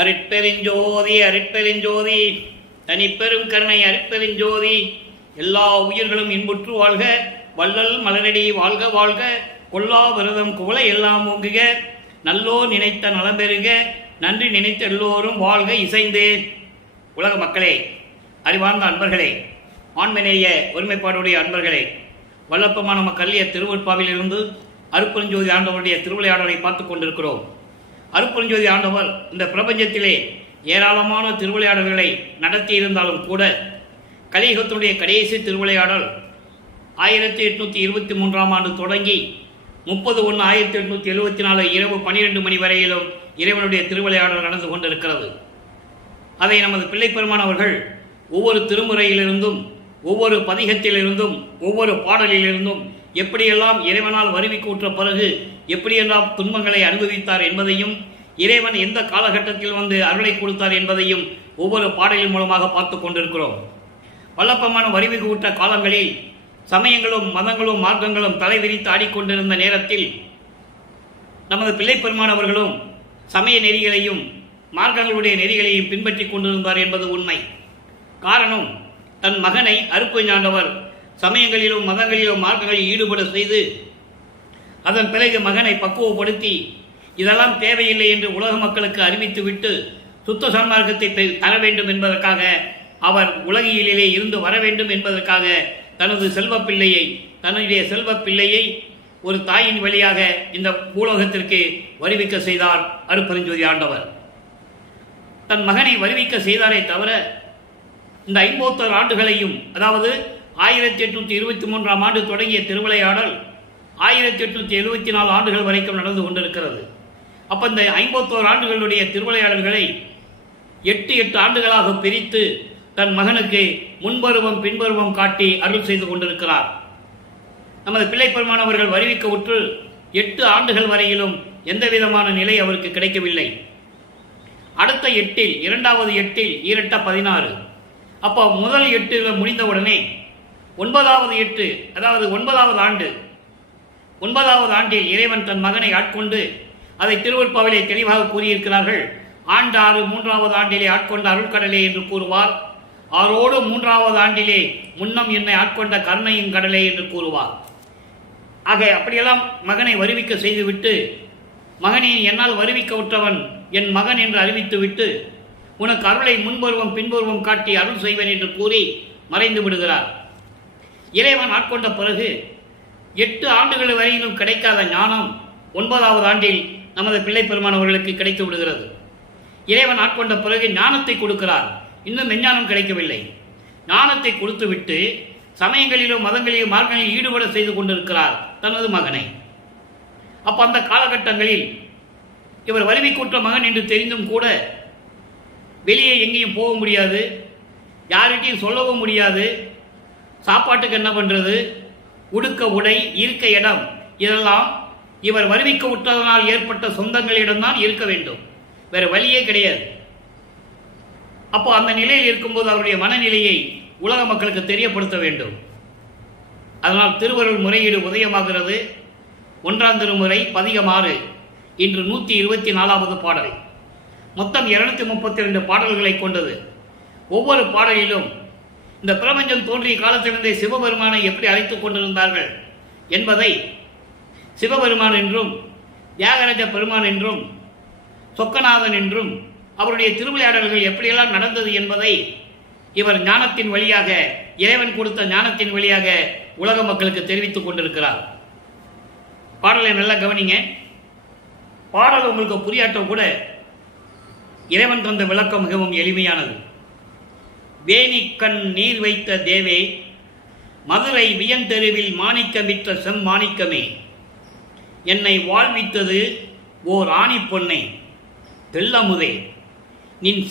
அருட்பெருஞ்சோதி அருட்பெருஞ்சோதி தனிப்பெரும் கருணை அருட்பெருஞ்சோதி. எல்லா உயிர்களும் இன்புற்று வாழ்க, வள்ளல் மலரடி வாழ்க வாழ்க, கொல்லா விரதம் குவளை எல்லாம் ஓங்குக, நல்லோர் நினைத்த நலம் பெறுக, நன்றி நினைத்த எல்லோரும் வாழ்க இசைந்து. உலக மக்களே, அறிவார்ந்த அன்பர்களே, ஆண்மநேய ஒருமைப்பாடுடைய அன்பர்களே, வல்லப்பமான நம்ம கல்லிய திருவற்பாவில் இருந்து அருட்பெருஞ்சோதி ஆண்டவருடைய திருவிளையாடலை பார்த்து கொண்டிருக்கிறோம். அருட்பெருஞ்சோதி ஆண்டவர் இந்த பிரபஞ்சத்திலே ஏராளமான திருவிளையாடல்களை நடத்தியிருந்தாலும் கூட கலியுகத்தினுடைய கடைசி திருவிளையாடல் 1823ஆம் ஆண்டு தொடங்கி 30/1/1874 இரவு 12 மணி வரையிலும் இறைவனுடைய திருவிளையாடல் நடந்து கொண்டிருக்கிறது. அதை நமது பிள்ளை பெருமான் அவர்கள் ஒவ்வொரு திருமுறையிலிருந்தும், ஒவ்வொரு பதிகத்திலிருந்தும், ஒவ்வொரு பாடலிலிருந்தும் எப்படியெல்லாம் இறைவனால் வருவிக்கூற்ற பிறகு எப்படியெல்லாம் துன்பங்களை அனுபவித்தார் என்பதையும், இறைவன் எந்த காலகட்டத்தில் வந்து அருளை கொடுத்தார் என்பதையும் ஒவ்வொரு பாடலின் மூலமாக பார்த்து கொண்டிருக்கிறோம். வல்லப்பமான வருவிக்கூற்ற காலங்களில் சமயங்களும் மதங்களும் மார்க்கங்களும் தலை விரித்து ஆடிக்கொண்டிருந்த நேரத்தில் நமது பிள்ளை பெருமான் அவர்களும் சமய நெறிகளையும் மார்க்கங்களுடைய நெறிகளையும் பின்பற்றி கொண்டிருந்தார் என்பது உண்மை. காரணம், தன் மகனை அருட்பெருஞ்சாண்டவர் சமயங்களிலும் மதங்களிலும் மார்க்கங்களில் ஈடுபட செய்து அதன் பிறகு மகனை பக்குவப்படுத்தி இதெல்லாம் தேவையில்லை என்று உலக மக்களுக்கு அறிவித்துவிட்டு சுத்த சன்மார்க்கத்தை தர வேண்டும் என்பதற்காக, அவர் உலகியலிலே இருந்து வர வேண்டும் என்பதற்காக தனது தன்னுடைய செல்வ பிள்ளையை ஒரு தாயின் வழியாக இந்த பூலோகத்திற்கு வருவிக்க செய்தார் அருட்பெருஞ்சோதி ஆண்டவர். தன் மகனை வருவிக்க செய்தாரே தவிர இந்த 51 ஆண்டுகளையும், அதாவது 1823ஆம் ஆண்டு தொடங்கிய திருவிளையாடல் 1874 ஆண்டுகள் வரைக்கும் நடந்து கொண்டிருக்கிறது. அப்போ இந்த 51 ஆண்டுகளுடைய திருவிளையாடல்களை 8 ஆண்டுகளாக பிரித்து தன் மகனுக்கு முன்பருவம் பின்பருவம் காட்டி அருள் செய்து கொண்டிருக்கிறார். நமது பிள்ளை பெருமான் அவர்கள் வருவிக்க உற்று 8 ஆண்டுகள் வரையிலும் எந்த விதமான நிலை அவருக்கு கிடைக்கவில்லை. அடுத்த 8இல், இரண்டாவது 8இல் 16. அப்போ முதல் 8 முடிந்தவுடனே 9வது 8, அதாவது 9வது ஆண்டு, 9வது ஆண்டில் இறைவன் தன் மகனை ஆட்கொண்டு, அதை திருவற்பாவிலே தெளிவாக கூறியிருக்கிறார்கள். ஆண்டாறு 3வது ஆண்டிலே ஆட்கொண்ட அருள்கடலே என்று கூறுவார். ஆரோடு 3வது ஆண்டிலே முன்னம் என்னை ஆட்கொண்ட கருணையின் கடலே என்று கூறுவார். ஆக அப்படியெல்லாம் மகனை வருவிக்க செய்துவிட்டு, மகனை என்னால் வருவிக்க விட்டவன் என் மகன் என்று அறிவித்துவிட்டு, உனக்கு அருளை முன்பருவம் பின்பருவம் காட்டி அருள் செய்வேன் என்று கூறி மறைந்து விடுகிறார். இறைவன் ஆட்கொண்ட பிறகு 8 ஆண்டுகள் வரையிலும் கிடைக்காத ஞானம் 9வது ஆண்டில் நமது பிள்ளை பெருமான் அவர்களுக்கு கிடைத்து விடுகிறது. இறைவன் ஆட்கொண்ட பிறகு ஞானத்தை கொடுக்கிறார். இன்னும் மெஞ்ஞானம் கிடைக்கவில்லை. ஞானத்தை கொடுத்துவிட்டு சமயங்களிலும் மதங்களிலும் மார்க்கங்களில் ஈடுபட செய்து கொண்டிருக்கிறார் தனது மகனை. அப்போ அந்த காலகட்டங்களில் இவர் வருவிக்கூற்ற மகன் என்று தெரிந்தும் கூட வெளியே எங்கேயும் போக முடியாது, யார்கிட்டையும் சொல்லவும் முடியாது. சாப்பாட்டுக்கு என்ன பண்ணுறது, உடுக்க உடை, இருக்க இடம், இதெல்லாம் இவர் வருவிக்க விட்டதனால் ஏற்பட்ட சொந்தங்களிடம்தான் இருக்க வேண்டும். வேறு வழியே கிடையாது. அப்போ அந்த நிலையில் இருக்கும்போது அவருடைய மனநிலையை உலக மக்களுக்கு தெரியப்படுத்த வேண்டும். அதனால் திருவருள் முறையீடு உதயமாகிறது. 1ஆம் திருமுறை பதிகம் 6, இன்று 124வது பாடல். மொத்தம் 232 பாடல்களை கொண்டது. ஒவ்வொரு பாடலிலும் இந்த பிரபஞ்சம் தோன்றிய காலத்திலிருந்தே சிவபெருமானை எப்படி அழைத்துக் கொண்டிருந்தார்கள் என்பதை சிவபெருமான் என்றும், தியாகராஜ பெருமான் என்றும், சொக்கநாதன் என்றும், அவருடைய திருவிளையாடல்கள் எப்படியெல்லாம் நடந்தது என்பதை இவர் ஞானத்தின் வழியாக, இறைவன் கொடுத்த ஞானத்தின் வழியாக உலக மக்களுக்கு தெரிவித்துக் கொண்டிருக்கிறார். பாடலை நல்லா கவனிங்க. பாடல் உங்களுக்கு புரியாட்டம் கூட இறைவன் தந்த விளக்கம் மிகவும் எளிமையானது. வேணிக்கண் நீர் வைத்த தேவே, மதுரை வியந்தெருவில் மாணிக்கமிட்ட செம்மாணிக்கமே, என்னை வாழ்வித்தது ஓர் ஆணி பொன்னை தெல்லமுதே, நின்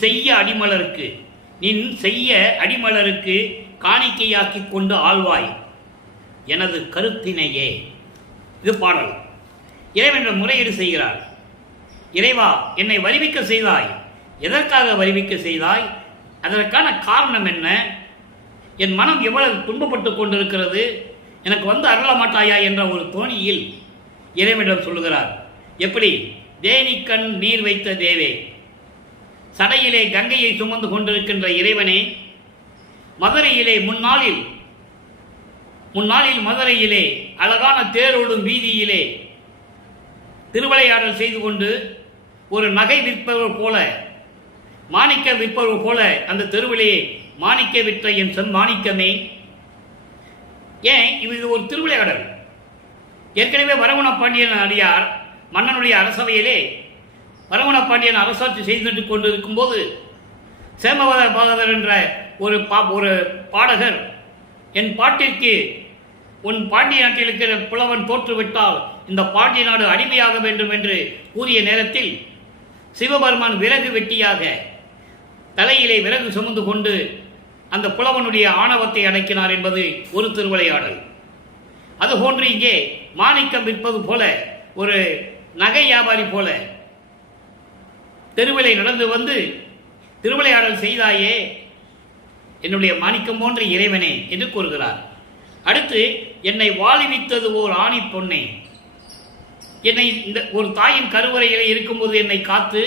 செய்ய அடிமலருக்கு காணிக்கையாக்கி கொண்டு ஆழ்வாய் எனது கருத்தினையே. இது பாடல். இறைவன் முறையீடு செய்கிறார். இறைவா, என்னை வருவிக்க செய்தாய், எதற்காக வருவிக்க செய்தாய்? அதற்கான காரணம் என்ன? என் மனம் எவ்வளவு துன்பப்பட்டு கொண்டிருக்கிறது, எனக்கு வந்து அருள மாட்டாயா என்ற ஒரு தோணியில் இறைவனிடம் சொல்லுகிறார். எப்படி? தேனிக்கண் நீர் வைத்த தேவே, சடையிலே கங்கையை சுமந்து கொண்டிருக்கின்ற இறைவனே, மதுரையிலே முன்னாளில் மதுரையிலே அழகான தேரோடும் வீதியிலே திருவிளையாடல் செய்து கொண்டு ஒரு நகை விற்பவர் போல, மாணிக்க விற்பவர் போல அந்த தெருவிலே மாணிக்க விற்ற என் மாணிக்கமே. ஏன் இது ஒரு திருவிளையாடல்? ஏற்கனவே வரகுண பாண்டியன் அடியார் மன்னனுடைய அரசவையிலே வரகுண பாண்டியன் அரசாட்சி செய்து கொண்டிருக்கும் போது சேமவத பாகதர் என்ற ஒரு பாடகர், என் பாட்டிற்கு உன் பாண்டிய நாட்டில் இருக்கிற புலவன் தோற்றுவிட்டால் இந்த பாண்டிய நாடு அடிமையாக வேண்டும் என்று கூறிய நேரத்தில் சிவபெருமான் விறகு வெட்டியாக தலையிலே விறகு சுமந்து கொண்டு அந்த புலவனுடைய ஆணவத்தை அடக்கினார் என்பது ஒரு திருவிளையாடல். அதுபோன்று இங்கே மாணிக்கம் விற்பது போல ஒரு நகை வியாபாரி போல தெருவிலை நடந்து வந்து திருவிளையாடல் செய்தாயே என்னுடைய மாணிக்கம் போன்ற இறைவனே என்று கூறுகிறார். அடுத்து, என்னை வாழிவித்தது ஓர் ஆணி பொன்னே, என்னை இந்த ஒரு தாயின் கருவறையிலே இருக்கும்போது என்னை காத்து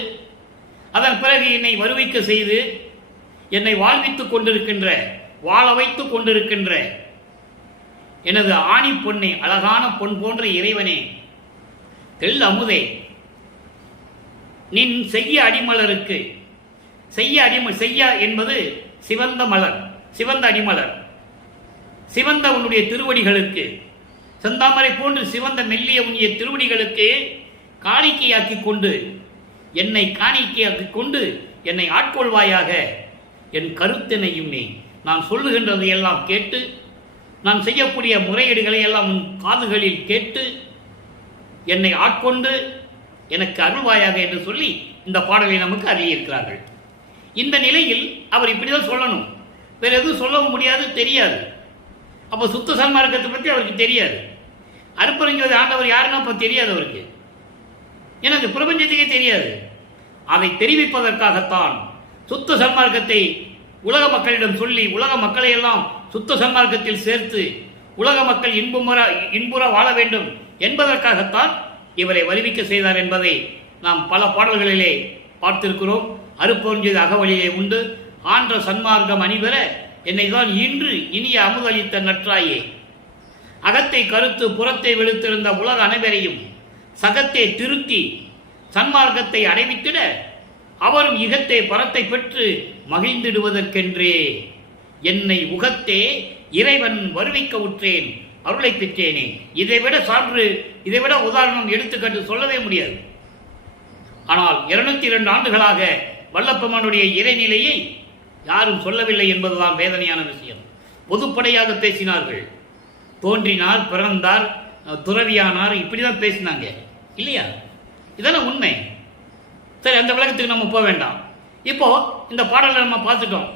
அதன் பிறகு என்னை வருவிக்க செய்து என்னை வாழ்வித்துக் கொண்டிருக்கின்ற, வாழ வைத்துக் கொண்டிருக்கின்ற எனது ஆணி பொன்னே, அழகான பொன் போன்ற இறைவனே, தெள் அமுதே, நின் செய்ய அடிமலருக்கு, செய்ய என்பது சிவந்த மலர், சிவந்த அடிமலர், சிவந்த உன்னுடைய திருவடிகளுக்கு, செந்தாமரை போன்று சிவந்த மெல்லிய உன்னுடைய திருவடிகளுக்கு காணிக்கையாக்கி கொண்டு, என்னை காணிக்கையாக்கி கொண்டு என்னை ஆட்கொள்வாயாக. என் கருத்தினையும் நீ, நான் சொல்லுகின்றதை எல்லாம் கேட்டு, நான் செய்யக்கூடிய முறையீடுகளை எல்லாம் உன் காதுகளில் கேட்டு என்னை ஆட்கொண்டு எனக்கு அருள்வாயாக என்று சொல்லி இந்த பாடலை நமக்கு அறியிருக்கிறார்கள். இந்த நிலையில் அவர் இப்படிதான் சொல்லணும், வேற எதுவும் சொல்லவும் முடியாது, தெரியாது. அப்போ சுத்த சன்மார்க்கத்தை பற்றி அவருக்கு தெரியாது. அருப்பரஞ்சோதி ஆண்டவர் யாருன்னா அப்போ தெரியாது அவருக்கு, எனக்கு பிரபஞ்சத்துக்கே தெரியாது. அதை தெரிவிப்பதற்காகத்தான் சுத்த சன்மார்க்கத்தை உலக மக்களிடம் சொல்லி உலக மக்களை எல்லாம் சுத்த சன்மார்க்கத்தில் சேர்த்து உலக மக்கள் இன்புற வாழ வேண்டும் என்பதற்காகத்தான் இவரை வருவிக்க செய்தார் என்பதை நாம் பல பாடல்களிலே பார்த்திருக்கிறோம். அருப்பொருஞ்சது அகவழியிலே உண்டு. ஆன்ற சன்மார்க்கம் அணிவர என்னை தான் இன்று இனிய அமுதளித்த நற்றாயே, அகத்தை கருத்து புறத்தை வெளுத்திருந்த உலக அனைவரையும் சகத்தை திருத்தி சன்மார்க்கத்தை அடைவித்திட அவரும் இகத்தை பரத்தை பெற்று மகிழ்ந்திடுவதற்கென்றே என்னை உகத்தே இறைவன் வருவிக்க உற்றேன், அருளை பெற்றேனே. இதைவிட சான்று, இதைவிட உதாரணம் எடுத்துக்கட்டு சொல்லவே முடியாது. ஆனால் 202 ஆண்டுகளாக வல்லப்பெருமானுடைய இறைநிலையை யாரும் சொல்லவில்லை என்பதுதான் வேதனையான விஷயம். பொதுப்படையாக பேசினார்கள். தோன்றினார், பிறந்தார், துறவியானார், இப்படிதான் பேசினாங்க இல்லையா? இதெல்லாம் உண்மை. சரி, அந்த விளக்கத்துக்கு நம்ம போக வேண்டாம். இப்போ இந்த பாடலை நம்ம பார்த்துட்டோம்.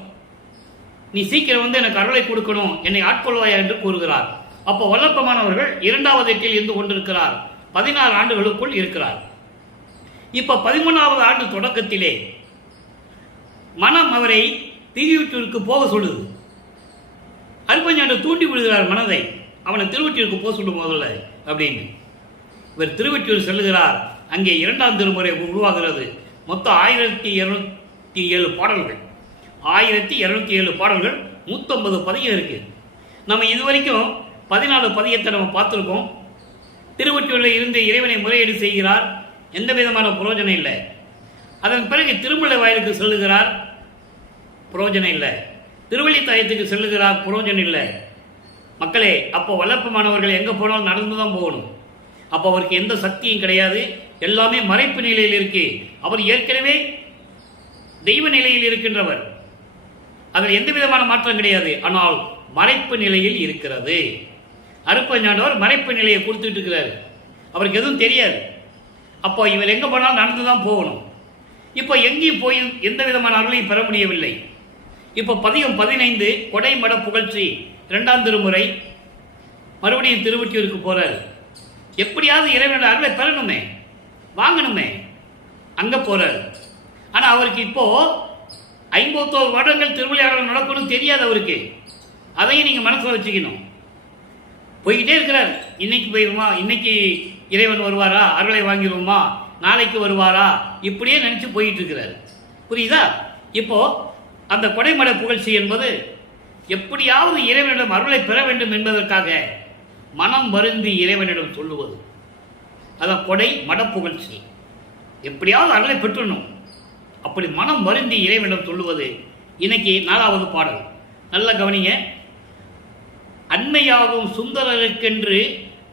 நீ சீக்கிரம் வந்து எனக்கு அருளை கொடுக்கணும், என்னை ஆட்கொள்வாயா என்று கூறுகிறார். அப்போ வல்லப்பெருமானவர்கள் 2வது எட்டில் இருந்து கொண்டிருக்கிறார். 16 ஆண்டுகளுக்குள் இருக்கிறார். இப்ப 13வது ஆண்டு தொடக்கத்திலே மனம் அவரை திருவொற்றியூருக்கு போக சொல்லுது. அருப்பஞ்சாண்டு தூண்டி விடுகிறார் மனதை, அவனை திருவொற்றியூருக்கு போக சொல்லும் முதல்ல அப்படின்னு. இவர் திருவொற்றியூர் செல்லுகிறார். அங்கே 2ஆம் திருமுறை உருவாகிறது. மொத்தம் 1207 பாடல்கள், 1207 பாடல்கள், 150 பதியம் இருக்கு. நம்ம இதுவரைக்கும் 14 பதியத்தை நம்ம பார்த்துருக்கோம். திருவொற்றியூரில் இருந்து இறைவனை முறையீடு செய்கிறார், எந்த விதமான புரோஜனம் இல்லை. அதன் பிறகு திருமலை வாயிலுக்கு செல்லுகிறார், புரோஜனம் இல்லை. திருவள்ளித்தாயத்துக்கு செல்லுகிறார், புரோஜனம் இல்லை. மக்களே, அப்போ வல்லப்பெருமானவர்கள் எங்கே போனாலும் நடந்து தான் போகணும். அப்போ அவருக்கு எந்த சக்தியும் கிடையாது, எல்லாமே மறைப்பு நிலையில் இருக்கு. அவர் ஏற்கனவே தெய்வ நிலையில் இருக்கின்றவர், அதில் எந்த விதமான மாற்றம் கிடையாது. ஆனால் மறைப்பு நிலையில் இருக்கிறது. அருப்பஞ்சாண்டவர் மறைப்பு நிலையை கொடுத்துட்டு இருக்கிறார், அவருக்கு எதுவும் தெரியாது. அப்போ இவர் எங்கே போனாலும் நடந்து தான் போகணும். இப்போ எங்கேயும் போய் எந்த விதமான அருளையும் பெற முடியவில்லை. இப்போ பதிகம் 15 கொடைமட புகழ்ச்சி 2ஆம் திருமுறை மறுபடியும் திருவொற்றியூருக்கு போறார். எப்படியாவது இறைவனோட அருளை பெறணுமே, வாங்கணுமே, அங்கே போறார். ஆனால் அவருக்கு இப்போ 51 வருடங்கள் திருவிளையாடல் நடக்கணும் தெரியாது அவருக்கு. அதையும் நீங்கள் மனசில் வச்சுக்கணும். போய்கிட்டே இருக்கிறார். இன்னைக்கு போயிடுமா, இன்னைக்கு இறைவன் வருவாரா, அருளை வாங்கிடுவோமா, நாளைக்கு வருவாரா, இப்படியே நினச்சி போயிட்டு இருக்கிறார். புரியுதா? இப்போ அந்த கொடைமட புகழ்ச்சி என்பது எப்படியாவது இறைவனிடம் அருளை பெற வேண்டும் என்பதற்காக மனம் வருந்தி இறைவனிடம் சொல்லுவது. அதான் கொடை மட புகழ்ச்சி. எப்படியாவது அருளை பெற்றணும், அப்படி மனம் வருந்தி இறைவனிடம் சொல்லுவது. இன்னைக்கு 4வது பாடல் நல்ல கவனிங்க. அண்மையாகும் சுந்தரருக்கென்று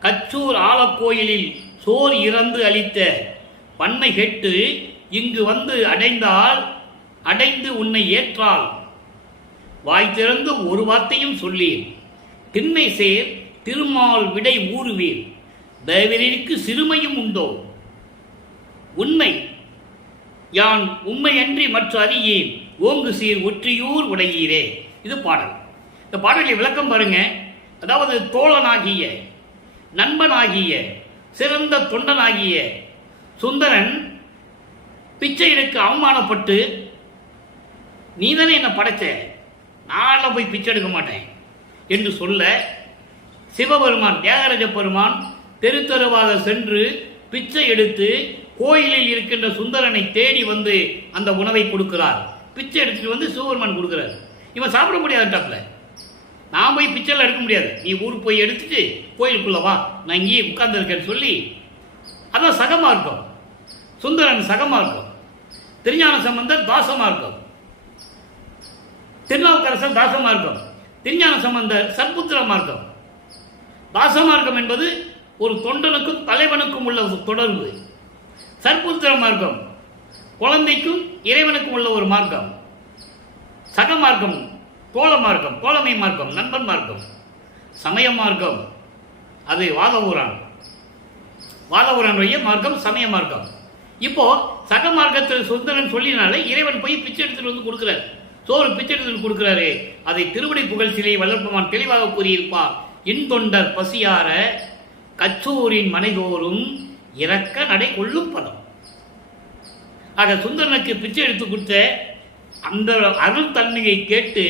கச்சூர் ஆலக்கோயிலில் சோர் இறந்து அளித்த பன்மை கெட்டு இங்கு வந்து அடைந்து உன்னை ஏற்றால் வாய் திறந்து ஒரு வார்த்தையும் சொல்லீர். திண்மை சேர் திருமால் விடை ஊறுவீர். தயவிற்கு சிறுமையும் உண்டோ? உண்மை யான் உண்மையன்றி மற்ற அறியேன் ஓங்கு சீர் ஒற்றியூர் உடையீரே. இது பாடல். இந்த பாடலை விளக்கம் பாருங்க. அதாவது தோழனாகிய, நண்பனாகிய, சிறந்த தொண்டனாகிய சுந்தரன் பிச்சை எடுக்க அவமானப்பட்டு, நீதானே என்னை படைச்ச, நான் போய் பிச்சை எடுக்க மாட்டேன் என்று சொல்ல, சிவபெருமான் தியாகராஜ பெருமான் தெரு தெருவாக சென்று பிச்சை எடுத்து கோயிலில் இருக்கின்ற சுந்தரனை தேடி வந்து அந்த உணவை கொடுக்கிறார். பிச்சை எடுத்துட்டு வந்து சிவபெருமான் கொடுக்கிறார். இவன் சாப்பிட முடியாதுட்டாப்ல. நான் போய் பிச்சைலாம் எடுக்க முடியாது, நீ ஊருக்கு போய் எடுத்துட்டு கோயிலுக்குள்ள வா, நான் இங்கேயே உட்கார்ந்து இருக்கேன்னு சொல்லி, அதான் சகமார்க்கம். சுந்தரன் சகமார்க்கம், திருஞான சம்பந்தர் தாசமார்க்கம், திருநாவுக்கரசர் தாசமார்க்கம், திருஞான சம்பந்தர் சற்புத்திர மார்க்கம். தாசமார்க்கம் என்பது ஒரு தொண்டனுக்கும் தலைவனுக்கும் உள்ள தொடர்பு. சற்புத்திர மார்க்கம் குழந்தைக்கும் இறைவனுக்கும் உள்ள ஒரு மார்க்கம். சக மார்க்கம் தோழ மார்க்கம், தோழமை மார்க்கம், நண்பன் மார்க்கம். சமய மார்க்கம் அது வாதவூரான் மார்க்கம், சமய மார்க்கம். இப்போ சக மார்க்கத்தில் சுந்தரன் சொல்லினாலே இறைவன் போய் பிச்சை எடுத்துட்டு வந்து கொடுக்கிறார். சோறு பிச்சை எடுத்துட்டு கொடுக்கிறாரு. அதை திருவடி புகழ்ச்சியிலே வல்லற்பமான் தெளிவாக கூறியிருப்பார். இன்தொண்டர் பசியார கச்சூரின் மனைதோறும் இறக்க நடை கொள்ளும் பதம். ஆக சுந்தரனுக்கு பிச்சை எடுத்து கொடுத்த அந்த அருள் தன்மையை கேட்டு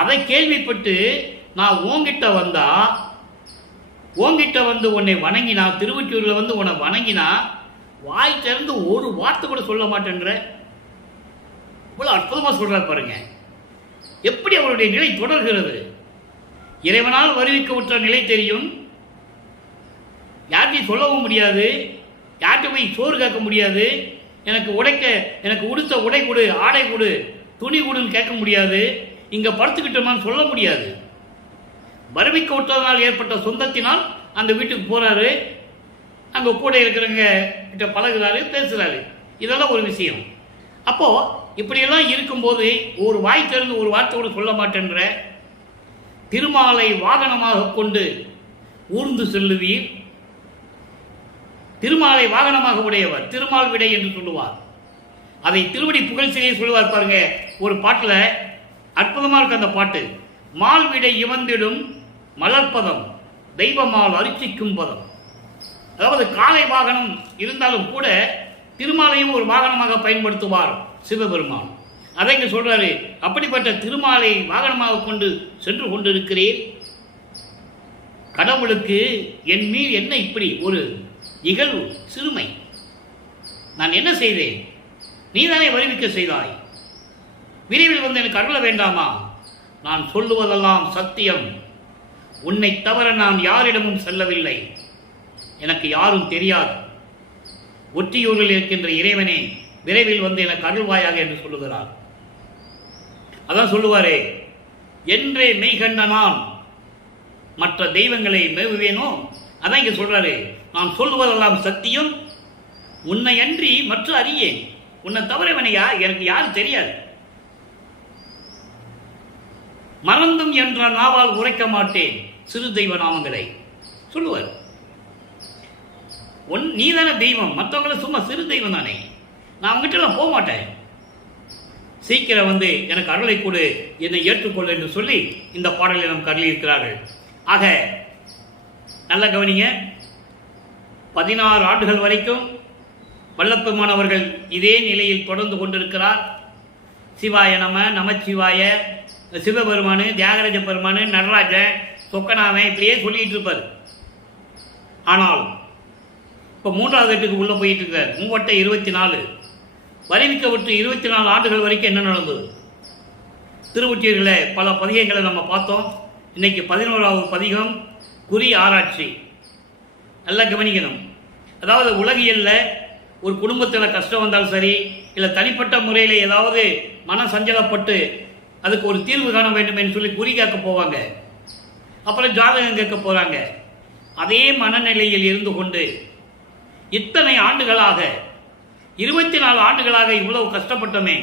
அதை கேள்விப்பட்டு நான் உன்கிட்ட வந்து உன்னை வணங்கினா, திருவொற்றியூரில் வந்து உன்னை வணங்கினா வாய் திறந்து ஒரு வார்த்தை கூட சொல்ல மாட்டேன்ற. இவ்வளவு அற்புதமா சொல்றாரு பாருங்க. எப்படி அவருடைய நிலை தொடர்கிறது. இறைவனால் வருவிக்கப்பட்ட நிலை தெரியும், யார்கிட்டையும் சொல்லவும் முடியாது, யார்கிட்ட போய் சோறு கேட்க முடியாது, எனக்கு உடுத்த உடை கொடு, ஆடை கொடு, துணி கொடுன்னு கேட்க முடியாது, இங்க படுத்துக்கிட்டோமான்னு சொல்ல முடியாது. வருவிக்க விட்டதனால் ஏற்பட்ட சொந்தத்தினால் அந்த வீட்டுக்கு போறாரு, அங்க கூட இருக்கிறவங்க கிட்ட பழகுறாரு, பேசுறாரு. இதெல்லாம் ஒரு விஷயம். அப்போ இப்படியெல்லாம் இருக்கும்போது ஒரு வாய் திறந்து ஒரு வார்த்தை கூட சொல்ல மாட்டேன்ற, திருமாலை வாகனமாக கொண்டு ஊர்ந்து செல்லுவீர். திருமாலை வாகனமாக உடையவர் திருமால் விடை என்று சொல்லுவார். அதை திருவடி புகழ்ச்சியிலே சொல்லுவார் பாருங்க. ஒரு பாட்டுல அற்புதமா இருக்கு அந்த பாட்டு. மால் விடை இவந்திடும் மலர்பதம் தெய்வமால் அரிசிக்கும் பதம். அதாவது காலை வாகனம் இருந்தாலும் கூட திருமாலையும் ஒரு வாகனமாக பயன்படுத்துவார் சிவபெருமான். அதை இங்க சொல்றாரு. அப்படிப்பட்ட திருமாலை வாகனமாக கொண்டு சென்று கொண்டிருக்கிறேன். கடவுளுக்கு என் மீது என்ன இப்படி ஒரு இகழ்வு, சிறுமை? நான் என்ன செய்தேன்? நீதானே வருவிக்க செய்தாய். விரைவில் வந்து எனக்கு அருள வேண்டாமா? நான் சொல்லுவதெல்லாம் சத்தியம். உன்னை தவிர நான் யாரிடமும் செல்லவில்லை. எனக்கு யாரும் தெரியாது. ஒற்றியூரில் இருக்கின்ற இறைவனே, விரைவில் வந்து எனக்கு அருள்வாயாக என்று சொல்லுகிறார். அதான் சொல்லுவாரே, என்றே மெய்கண்ட நான் மற்ற தெய்வங்களை மேவுவேனோ. அதான் இங்க சொல்றாரு. நான் சொல்லுவதெல்லாம் சத்தியம், உன்னை அன்றி மற்ற அறியேன். உன்னை தவிரவனையா எனக்கு யாரும் தெரியாது. மறந்தும் என்ற நாவால் உரைக்க மாட்டேன் சிறு தெய்வ நாமங்களை சொல்லுவார். நீதான தெய்வம், மற்றவங்கள சும்மா சிறு தெய்வம் தானே, நான் அவங்ககிட்ட எல்லாம் போக மாட்டேன். சீக்கிரம் வந்து எனக்கு அருளை கொடு, என்னை ஏற்றுக்கொள் என்று சொல்லி இந்த பாடலை நாம் கருளியிருக்கிறார்கள். ஆக நல்ல கவனிங்க. 16 ஆண்டுகள் வரைக்கும் வல்லப்பெருமானவர்கள் இதே நிலையில் தொடர்ந்து கொண்டிருக்கிறார். சிவாய நமச்சிவாய, சிவபெருமானு, தியாகராஜ பெருமானு, நடராஜன், சொக்கநாதன் இப்படியே சொல்லிட்டு இருப்பார். ஆனால் இப்போ 3வது எட்டுக்கு உள்ள போயிட்டு இருக்கார். 3 24 வருவிக்கப்பட்டு 24 ஆண்டுகள் வரைக்கும் என்ன நடந்தது? திருவொற்றியூரில் பல பதிகங்களை நம்ம பார்த்தோம். இன்னைக்கு 11வது பதிகம் குறி ஆராய்ச்சி. நல்லா கவனிக்கணும். அதாவது உலகியலில் ஒரு குடும்பத்தில் கஷ்டம் வந்தாலும் சரி, இல்லை தனிப்பட்ட முறையில் ஏதாவது மன சஞ்சலப்பட்டு அதுக்கு ஒரு தீர்வு காண வேண்டும் என்று சொல்லி குறி கேட்க போவாங்க. அப்புறம் ஜாதகம் கேட்க போகிறாங்க. அதே மனநிலையில் இருந்து கொண்டு இத்தனை ஆண்டுகளாக 24 ஆண்டுகளாக இவ்வளவு கஷ்டப்பட்டோமே,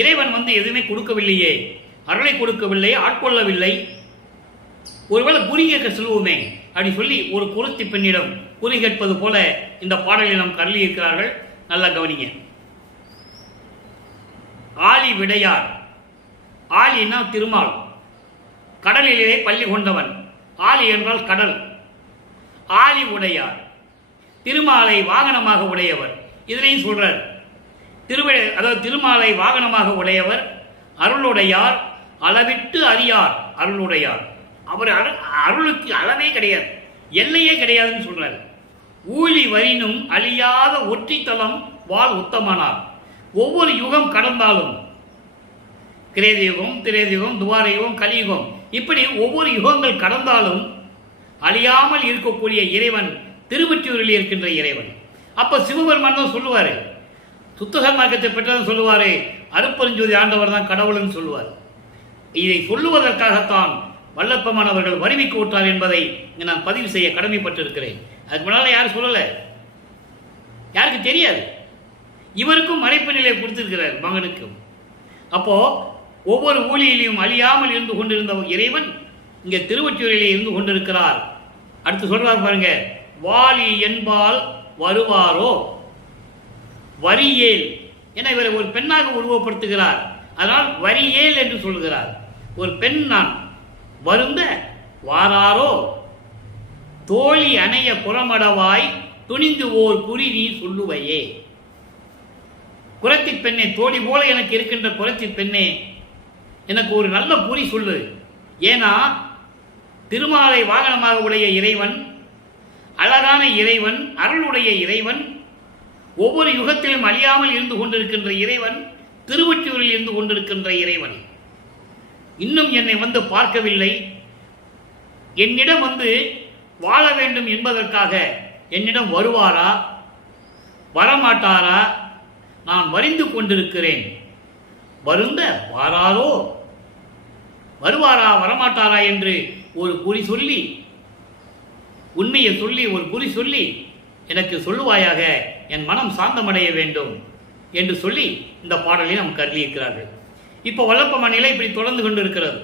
இறைவன் எதுவுமே கொடுக்கவில்லையே, அருளை கொடுக்கவில்லை, ஆட்கொள்ளவில்லை, ஒருவேளை குறி கேட்க சொல்லுவோமே அப்படி சொல்லி ஒரு குருத்தி பெண்ணிடம் குறி கேட்பது போல இந்த பாடலில் நாம் கருளி இருக்கிறார்கள். நல்லா கவனிங்க. ஆலி விடையார். ஆலினா திருமால், கடலிலே பள்ளி கொண்டவன். ஆலி என்றால் கடல். ஆலி உடையார், திருமாலை வாகனமாக உடையவர். இதனையும் சொல்றார். அதாவது திருமாலை வாகனமாக உடையவர், அருளுடையார், அளவிட்டு அறியார். அருளுடையார், அவர் அருளுக்கு அளவே கிடையாது, எல்லையே கிடையாதுன்னு சொல்றாரு. ஊழி வரினும் அழியாத ஒற்றித்தலம் வாழ் உத்தமனார். ஒவ்வொரு யுகம் கடந்தாலும், கிரேத யுகம், திரேத யுகம், துவார யுகம், கலியுகம், இப்படி ஒவ்வொரு யுகங்கள் கடந்தாலும் அழியாமல் இருக்கக்கூடிய இறைவன் திருவொற்றியூரில் இருக்கின்ற இறைவன். அப்ப சிவபெருமான் தான் சொல்லுவாரு, சுத்த மார்க்கத்தை பெற்றதான் சொல்லுவாரு, அருப்பெருஞ்சோதி ஆண்டவர் தான் கடவுள்னு சொல்லுவார். இதை சொல்லுவதற்காகத்தான் வல்லப்பெருமான் அவர்கள் வருவிக்கு விட்டார் என்பதை நான் பதிவு செய்ய கடமைப்பட்டிருக்கிறேன். அதுக்கு முன்னால யாரும் சொல்லல, யாருக்கு தெரியாது. இவருக்கும் மறைப்பு நிலையை கொடுத்திருக்கிறார் மகனுக்கும். அப்போ ஒவ்வொரு ஊழியிலையும் அழியாமல் இருந்து கொண்டிருந்த இறைவன் இங்க திருவொற்றியூரிலே இருந்து கொண்டிருக்கிறார். அடுத்து சொல்றார் பாருங்க, வாலி என்பால் வருவாரோ வரியேல் என இவரை ஒரு பெண்ணாக உருவப்படுத்துகிறார். அதனால் வரியேல் என்று சொல்கிறார். ஒரு பெண் நான் வருந்த வாராரோ, தோழி அணைய புறமடவாய் துணிந்து ஓர் குறி நீ சொல்லுவையே. குரத்தி பெண்ணே, தோழி போல எனக்கு இருக்கின்ற குரத்தி பெண்ணே, எனக்கு ஒரு நல்ல குறி சொல்லு. ஏன்னா திருமாலை வாகனமாக உடைய இறைவன், அழகான இறைவன், அருளுடைய இறைவன், ஒவ்வொரு யுகத்திலும் அழியாமல் இருந்து கொண்டிருக்கின்ற இறைவன், திருவொற்றியூரில் இருந்து கொண்டிருக்கின்ற இறைவன் இன்னும் என்னை பார்க்கவில்லை. என்னிடம் வாழ வேண்டும் என்பதற்காக என்னிடம் வருவாரா வரமாட்டாரா? நான் வரிந்து கொண்டிருக்கிறேன். வருந்த வாராரோ, வருவாரா வரமாட்டாரா என்று ஒரு குறி சொல்லி, உண்மையை சொல்லி ஒரு குறி சொல்லி எனக்கு சொல்லுவாயாக, என் மனம் சாந்தமடைய வேண்டும் என்று சொல்லி இந்த பாடலை நமக்கு அருளியிருக்கிறார்கள். இப்போ வல்லப்பெருமான் நிலை இப்படி தொடர்ந்து கொண்டு இருக்கிறது.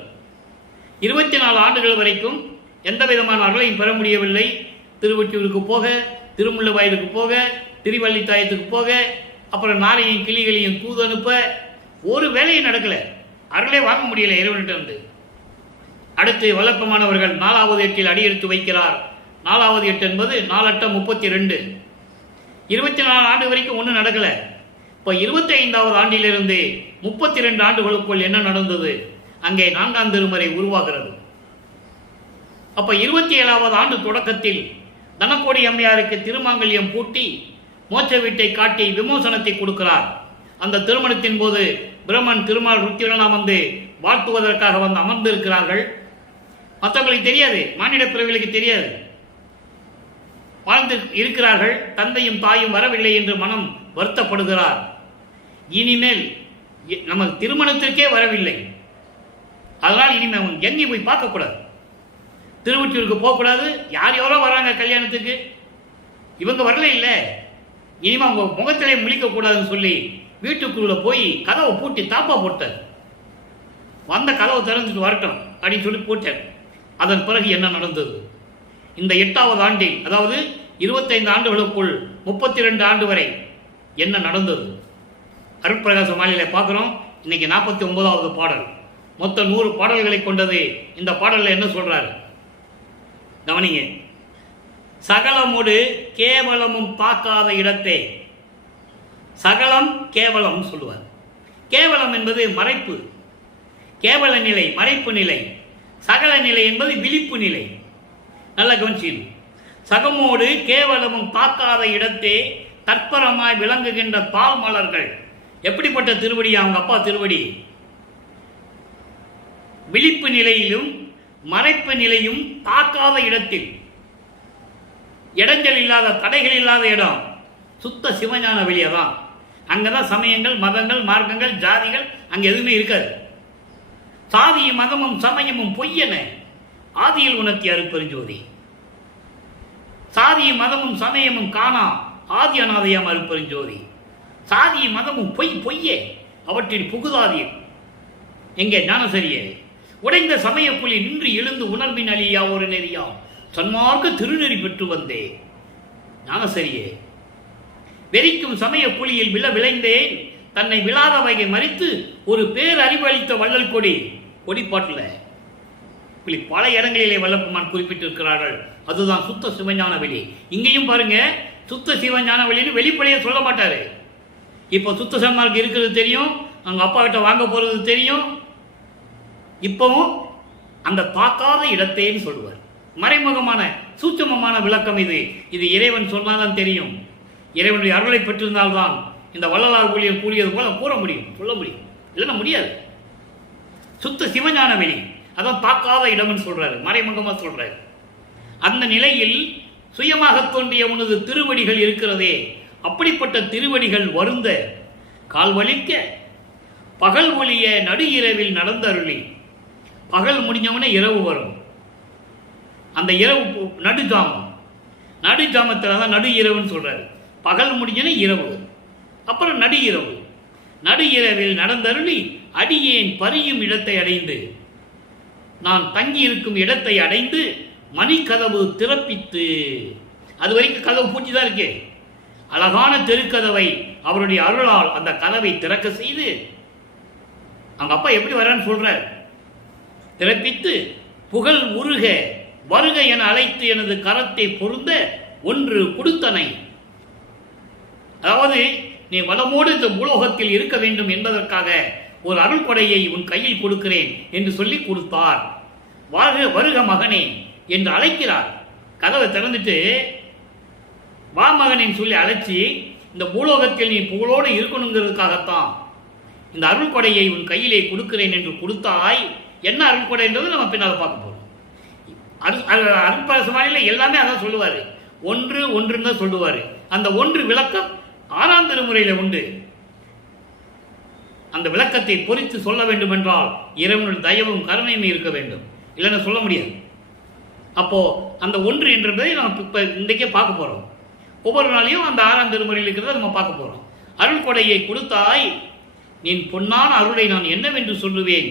24 ஆண்டுகள் வரைக்கும் எந்த விதமான அருளையும் பெற முடியவில்லை. திருவொற்றியூருக்கு போக, திருமுல்லைவாயிலுக்கு போக, திருவல்லித்தாயத்துக்கு போக, அப்புறம் நாரையும் கிளிகளையும் தூது அனுப்ப ஒரு வேலையும் நடக்கல. அருளே வாங்க முடியல இறைவனிட்டு. அடுத்து வல்லப்பெருமான் அவர்கள் 4வது எட்டில் அடியெடுத்து வைக்கிறார். 4வது எட்டு என்பது 4×8 32. 24 ஆண்டு வரைக்கும் ஒன்றும் நடக்கல. இப்போ 25வது ஆண்டிலிருந்து 32 ஆண்டுகளுக்குள் என்ன நடந்தது? அங்கே 4ஆம் திருமறை உருவாகிறது. அப்ப 27வது ஆண்டு தொடக்கத்தில் தனக்கோடி அம்மையாருக்கு திருமாங்கல்யம் பூட்டி மோட்ச வீட்டை காட்டி விமோசனத்தை கொடுக்கிறார். அந்த திருமணத்தின் போது பிரம்மன் திருமால் ருத்திரனாம் வாழ்த்துவதற்காக அமர்ந்திருக்கிறார்கள். மற்றவர்களுக்கு தெரியாது, மானிட பிறவிகளுக்கு தெரியாது. வாழ்ந்து இருக்கிறார்கள். தந்தையும் தாயும் வரவில்லை என்று மனம் வருத்தப்படுகிறார். இனிமேல் நம்ம திருமணத்திற்கே வரவில்லை, அதனால் இனிமேல் எங்கேயும் போய் பார்க்கக்கூடாது, திருவொற்றியூருக்கு போகக்கூடாது. யாரோ வராங்க கல்யாணத்துக்கு, இவங்க வரல இல்லை, இனிமே அவங்க முகத்திலே முழிக்கக்கூடாதுன்னு சொல்லி வீட்டுக்குள்ள போய் கதவை பூட்டி தாப்பா போட்டார். வந்த கதவை திறந்துட்டு வரட்டும் அப்படின்னு சொல்லி போட்டார். அதன் பிறகு என்ன நடந்தது? இந்த 8வது ஆண்டில், அதாவது 25 ஆண்டுகளுக்குள் 32 ஆண்டு வரை என்ன நடந்தது? அருட்பிரகாச மாலையில பார்க்கிறோம். இன்னைக்கு 49வது பாடல். மொத்தம் 100 பாடல்களை கொண்டது. இந்த பாடல்ல என்ன சொல்றாரு கவனிங்க. சகலமுடு கேவலமும் பார்க்காத இடத்தே. சகலம் கேவலம் சொல்லுவார். கேவலம் என்பது மறைப்பு, கேவல நிலை, மறைப்பு நிலை. சகல நிலை என்பது விழிப்பு நிலை. நல்ல கவனிச்சு. சகமோடு கேவலமும் பார்க்காத இடத்தே தற்பரமாய் விளங்குகின்ற தாழ் மலர்கள். எப்படிப்பட்ட திருவடி அவங்க அப்பா திருவடி? விழிப்பு நிலையிலும் மறைப்பு நிலையும் தாக்காத இடத்தில், இடைஞ்சல் இல்லாத, தடைகள் இல்லாத இடம் சுத்த சிவஞான வெளியதான். அங்கதான் சமயங்கள், மதங்கள், மார்க்கங்கள், ஜாதிகள் அங்க எதுவுமே இருக்காது. சாதியும் மதமும் சமயமும் பொய்யென ஆதியில் உணர்த்திய அருட்பெருஞ்சோதி. சாதியும் மதமும் சமயமும் காணா ஆதி அநாதையாம் அருட்பெருஞ்சோதி. சாதியும் மதமும் பொய்யே, அவற்றில் புகுதாதீர் எங்கே ஞானசரியே. உடைந்த சமய புலி நின்று எழுந்து உணர்வின் அழியா ஒரு நெறியா சன்மார்க்க திருநெறி பெற்று வந்தே ஞானசரியே. வெறிக்கும் சமய புலியில் விளைந்தேன் தன்னை விழாத வகை மறித்து ஒரு பேர் அறிவளித்த வள்ளல் கொடி. கொடிப்பாட்டில் இப்படி பல இடங்களிலே வல்லப்பெருமான் குறிப்பிட்டிருக்கிறார்கள். அதுதான் சுத்த சிவஞான வெளி. இங்கேயும் பாருங்க, சுத்த சிவஞான வெளின்னு வெளிப்படையே சொல்ல மாட்டாரு. இப்போ சுத்த சன்மார்க்கம் இருக்கிறது தெரியும், அவங்க அப்பா கிட்ட வாங்க போறது தெரியும். இப்பவும் அந்த தாக்காத இடத்தைன்னு சொல்லுவார். மறைமுகமான சூட்சமமான விளக்கம் இது. இது இறைவன் சொன்னால்தான் தெரியும். இறைவனுடைய அருளை பெற்றிருந்தால்தான் இந்த வள்ளலார் ஊழியம் கூறியது போல கூற முடியும், சொல்ல முடியும். இல்லைன்னா முடியாது. சுத்த சிவஞான வெளி, அதான் தாக்காத இடம்னு சொல்றாரு, மறைமுகமா சொல்றாரு. அந்த நிலையில் சுயமாக தோன்றிய உனது திருவடிகள் இருக்கிறதே, அப்படிப்பட்ட திருவடிகள் வருந்த கால்வலிக்க பகல் ஒளிய நடு இரவில் நடந்த அருளி. பகல் முடிஞ்சவனே இரவு வரும். அந்த இரவு நடுஜாமம், நடுஜாமத்தில் தான் நடு இரவுன்னு சொல்றாரு. பகல் முடிஞ்சனே இரவு, அப்புறம் நடு இரவு. நடு இரவில் நடந்தருளி அடியேன் பறியும் இடத்தை அடைந்து, நான் தங்கி இருக்கும் இடத்தை அடைந்து மணிக்கதவு திறப்பித்து, அது வரைக்கும் கதவு பூட்டி தான் இருக்கு. அழகான தெருக்கதவை அவருடைய அருளால் அந்த கதவை திறக்க செய்து, அவங்க அப்பா எப்படி வரான்னு சொல்றார். திறப்பித்து புகழ் உருக வருக என அழைத்து எனது கரத்தை பொருந்த ஒன்று கொடுத்தனை. அதாவது நீ வளமோடு இந்த பூலோகத்தில் இருக்க வேண்டும் என்பதற்காக ஒரு அருள் கொடையை உன் கையில் கொடுக்கிறேன் என்று சொல்லி கொடுத்தார். வாழ்க வருக மகனே என்று அழைக்கிறார். கதவை திறந்துட்டு வா மகனின் சொல்லி அழைச்சி, இந்த பூலோகத்தில் நீ புகழோடு இருக்கணுங்கிறதுக்காகத்தான் இந்த அருள் கொடையை உன் கையிலே கொடுக்கிறேன் என்று கொடுத்தாய். என்ன அருள் கொடைன்றது நம்ம பின்னால் பார்க்க போறோம். அருட்பரசமானில எல்லாமே அதான் சொல்லுவாரு. ஒன்று ஒன்றுன்னு தான் சொல்லுவாரு. அந்த ஒன்று விளக்கம் 6ஆம் திருமுறையில உண்டு. அந்த விளக்கத்தை பொறித்து சொல்ல வேண்டும் என்றால் இறைவனுடைய தயவும் கருணையும் இருக்க வேண்டும், இல்லைன்னா சொல்ல முடியாது. அப்போ அந்த ஒன்று என்றதை நம்ம இப்ப இன்றைக்கே பார்க்க போறோம். ஒவ்வொரு நாளையும் அந்த 6ஆம் திருமுறையில் இருக்கிறத நம்ம பார்க்க போறோம். அருள் கொடையை கொடுத்தாய், நீ பொன்னான அருளை நான் என்னவென்று சொல்லுவேன்.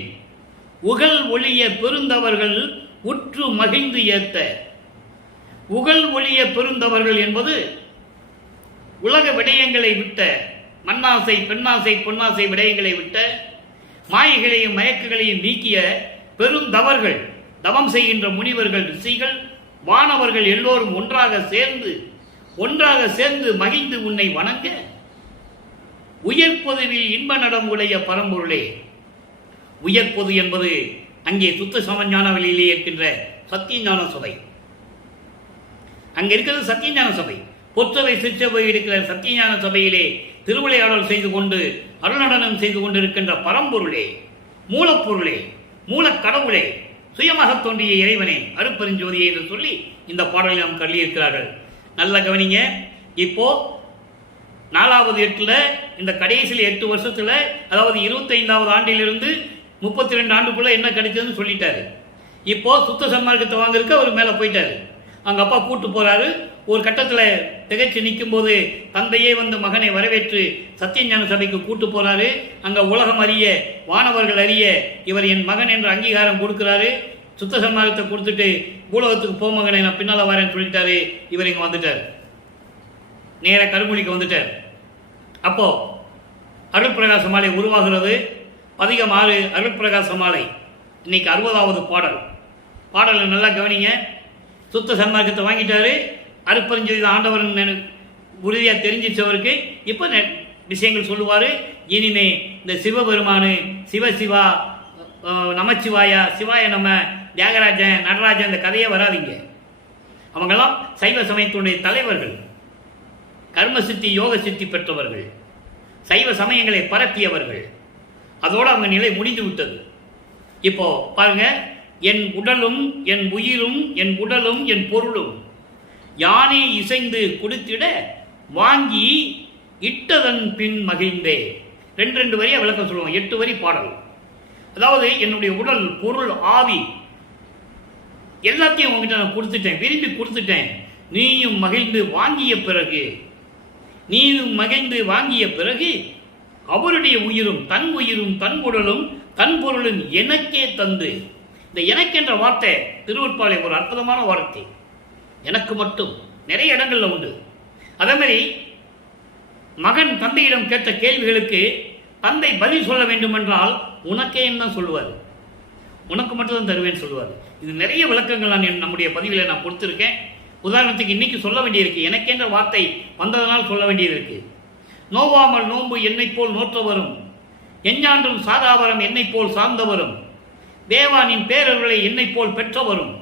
உகல் ஒளிய பெருந்தவர்கள் உற்று மகிழ்ந்து ஏத்த. உகல் ஒளிய பெருந்தவர்கள் என்பது உலக விடயங்களை விட்ட, மண்ணாசை பெண்ணாசை பொன்னாசை விடயங்களை விட்ட, மாயைகளையும் மயக்குகளையும் நீக்கிய பெருந்தவர்கள், தவம் செய்கின்ற முனிவர்கள், ரிஷிகள், வானவர்கள் எல்லோரும் ஒன்றாக சேர்ந்து மகிழ்ந்து உன்னை வணங்க உயர்பொதுவில் இன்ப நடம் உடைய பரம்பொருளே. உயர்பொது என்பது அங்கே சுத்த சமஞான வெளியிலே இருக்கின்ற சத்தியஞான சபை. அங்கே இருக்கிறது சத்தியஞான சபை. பொற்றவை சிற்றவை இருக்கிற சத்தியஞான சபையிலே திருவிளையாடல் செய்து கொண்டு அருள்நடனம் செய்து கொண்டிருக்கின்ற பரம்பொருளே, மூலப்பொருளே, மூலக்கடவுளே, சுயமாக தோன்றிய இறைவனே, அருட்பெருஞ்சோதியே என்று சொல்லி இந்த பாடலை நாம் கல்லியிருக்கிறார்கள். நல்ல கவனிங்க. இப்போ 4வது 8ல் இந்த கடைசியில் 8 வருஷத்துல, அதாவது 25வது ஆண்டிலிருந்து 32 ஆண்டுக்குள்ள என்ன கிடைச்சதுன்னு சொல்லிட்டாரு. இப்போ சுத்த சன்மார்க்கத்தை வாங்கிருக்க அவர் மேல போயிட்டாரு. அவங்க அப்பா கூட்டு போறாரு. ஒரு கட்டத்தில் திகைச்சு நிற்கும் போது தந்தையே வந்து மகனை வரவேற்று சத்தியஞான சபைக்கு கூட்டு போறாரு. அங்க உலகம் அறிய, வானவர்கள் அறிய இவர் என் மகன் என்ற அங்கீகாரம் கொடுக்கிறாரு. சுத்த சன்மார்க்கத்தை கொடுத்துட்டு பூலோகத்துக்கு போ மகனை, நான் பின்னால வரேன்னு சொல்லிட்டாரு. இவர் இங்க வந்துட்டார், நேர கருமொழிக்கு வந்துட்டார். அப்போ அருட்பிரகாச மாலை உருவாகிறது. பதிகம் 6 அருட்பிரகாச மாலை. இன்னைக்கு 60வது பாடல். பாடலை நல்லா கவனிங்க. சுத்த சன்மார்க்கத்தை வாங்கிட்டாரு. அருட்பெருஞ்சோதி ஆண்டவர் உறுதியா தெரிஞ்சிச்சவருக்கு இப்ப விஷயங்கள் சொல்லுவாரு. இனிமே இந்த சிவபெருமானு, சிவசிவா, நமச்சிவாயா, சிவாய நம்ம, தியாகராஜன், நடராஜன், இந்த கதையே வராதிங்க. அவங்கெல்லாம் சைவ சமயத்தினுடைய தலைவர்கள், கர்ம சித்தி யோக சித்தி பெற்றவர்கள், சைவ சமயங்களை பரப்பியவர்கள். அதோடு அவங்க நிலை முடிந்து விட்டது. இப்போ பாருங்க, என் உடலும் என் உயிரும் என் உடலும் என் பொருளும் யானே இசைந்து கொடுத்திட வாங்கி இட்டதன் பின் மகிழ்ந்தே. ரெண்டு வரியா விளக்கம் சொல்லுவோம். 8 வரி பாடல். அதாவது என்னுடைய உடல், பொருள், ஆவி எல்லாத்தையும் உங்ககிட்ட நான் கொடுத்துட்டேன், விரும்பி கொடுத்துட்டேன். நீயும் மகிழ்ந்து வாங்கிய பிறகு அவருடைய உயிரும் தன் உடலும் தன் பொருளும் எனக்கே தந்து. இந்த எனக்கு என்ற வார்த்தை திருவருட்பாலை ஒரு அற்புதமான வார்த்தை. எனக்கு மட்டும் நிறைய இடங்கள்ல உண்டு. அதே மாதிரி மகன் தந்தையிடம் கேட்ட கேள்விகளுக்கு தந்தை பதில் சொல்ல வேண்டும் என்றால் உனக்கே என்ன சொல்லுவார், உனக்கு மட்டும்தான் தருவேன்னு சொல்லுவார். இது நிறைய விளக்கங்கள் நான் நம்முடைய பதிவில் நான் கொடுத்துருக்கேன். உதாரணத்துக்கு இன்னைக்கு சொல்ல வேண்டியிருக்கு, எனக்கென்ற வார்த்தை வந்ததனால் சொல்ல வேண்டியது இருக்கு. நோவாமல் நோன்பு என்னை போல் நோற்றவரும், எஞ்ஞான்றும் சாதாவரம் என்னை போல் சார்ந்தவரும், தேவானின் பேரர்களை என்னை போல் பெற்றவரும்,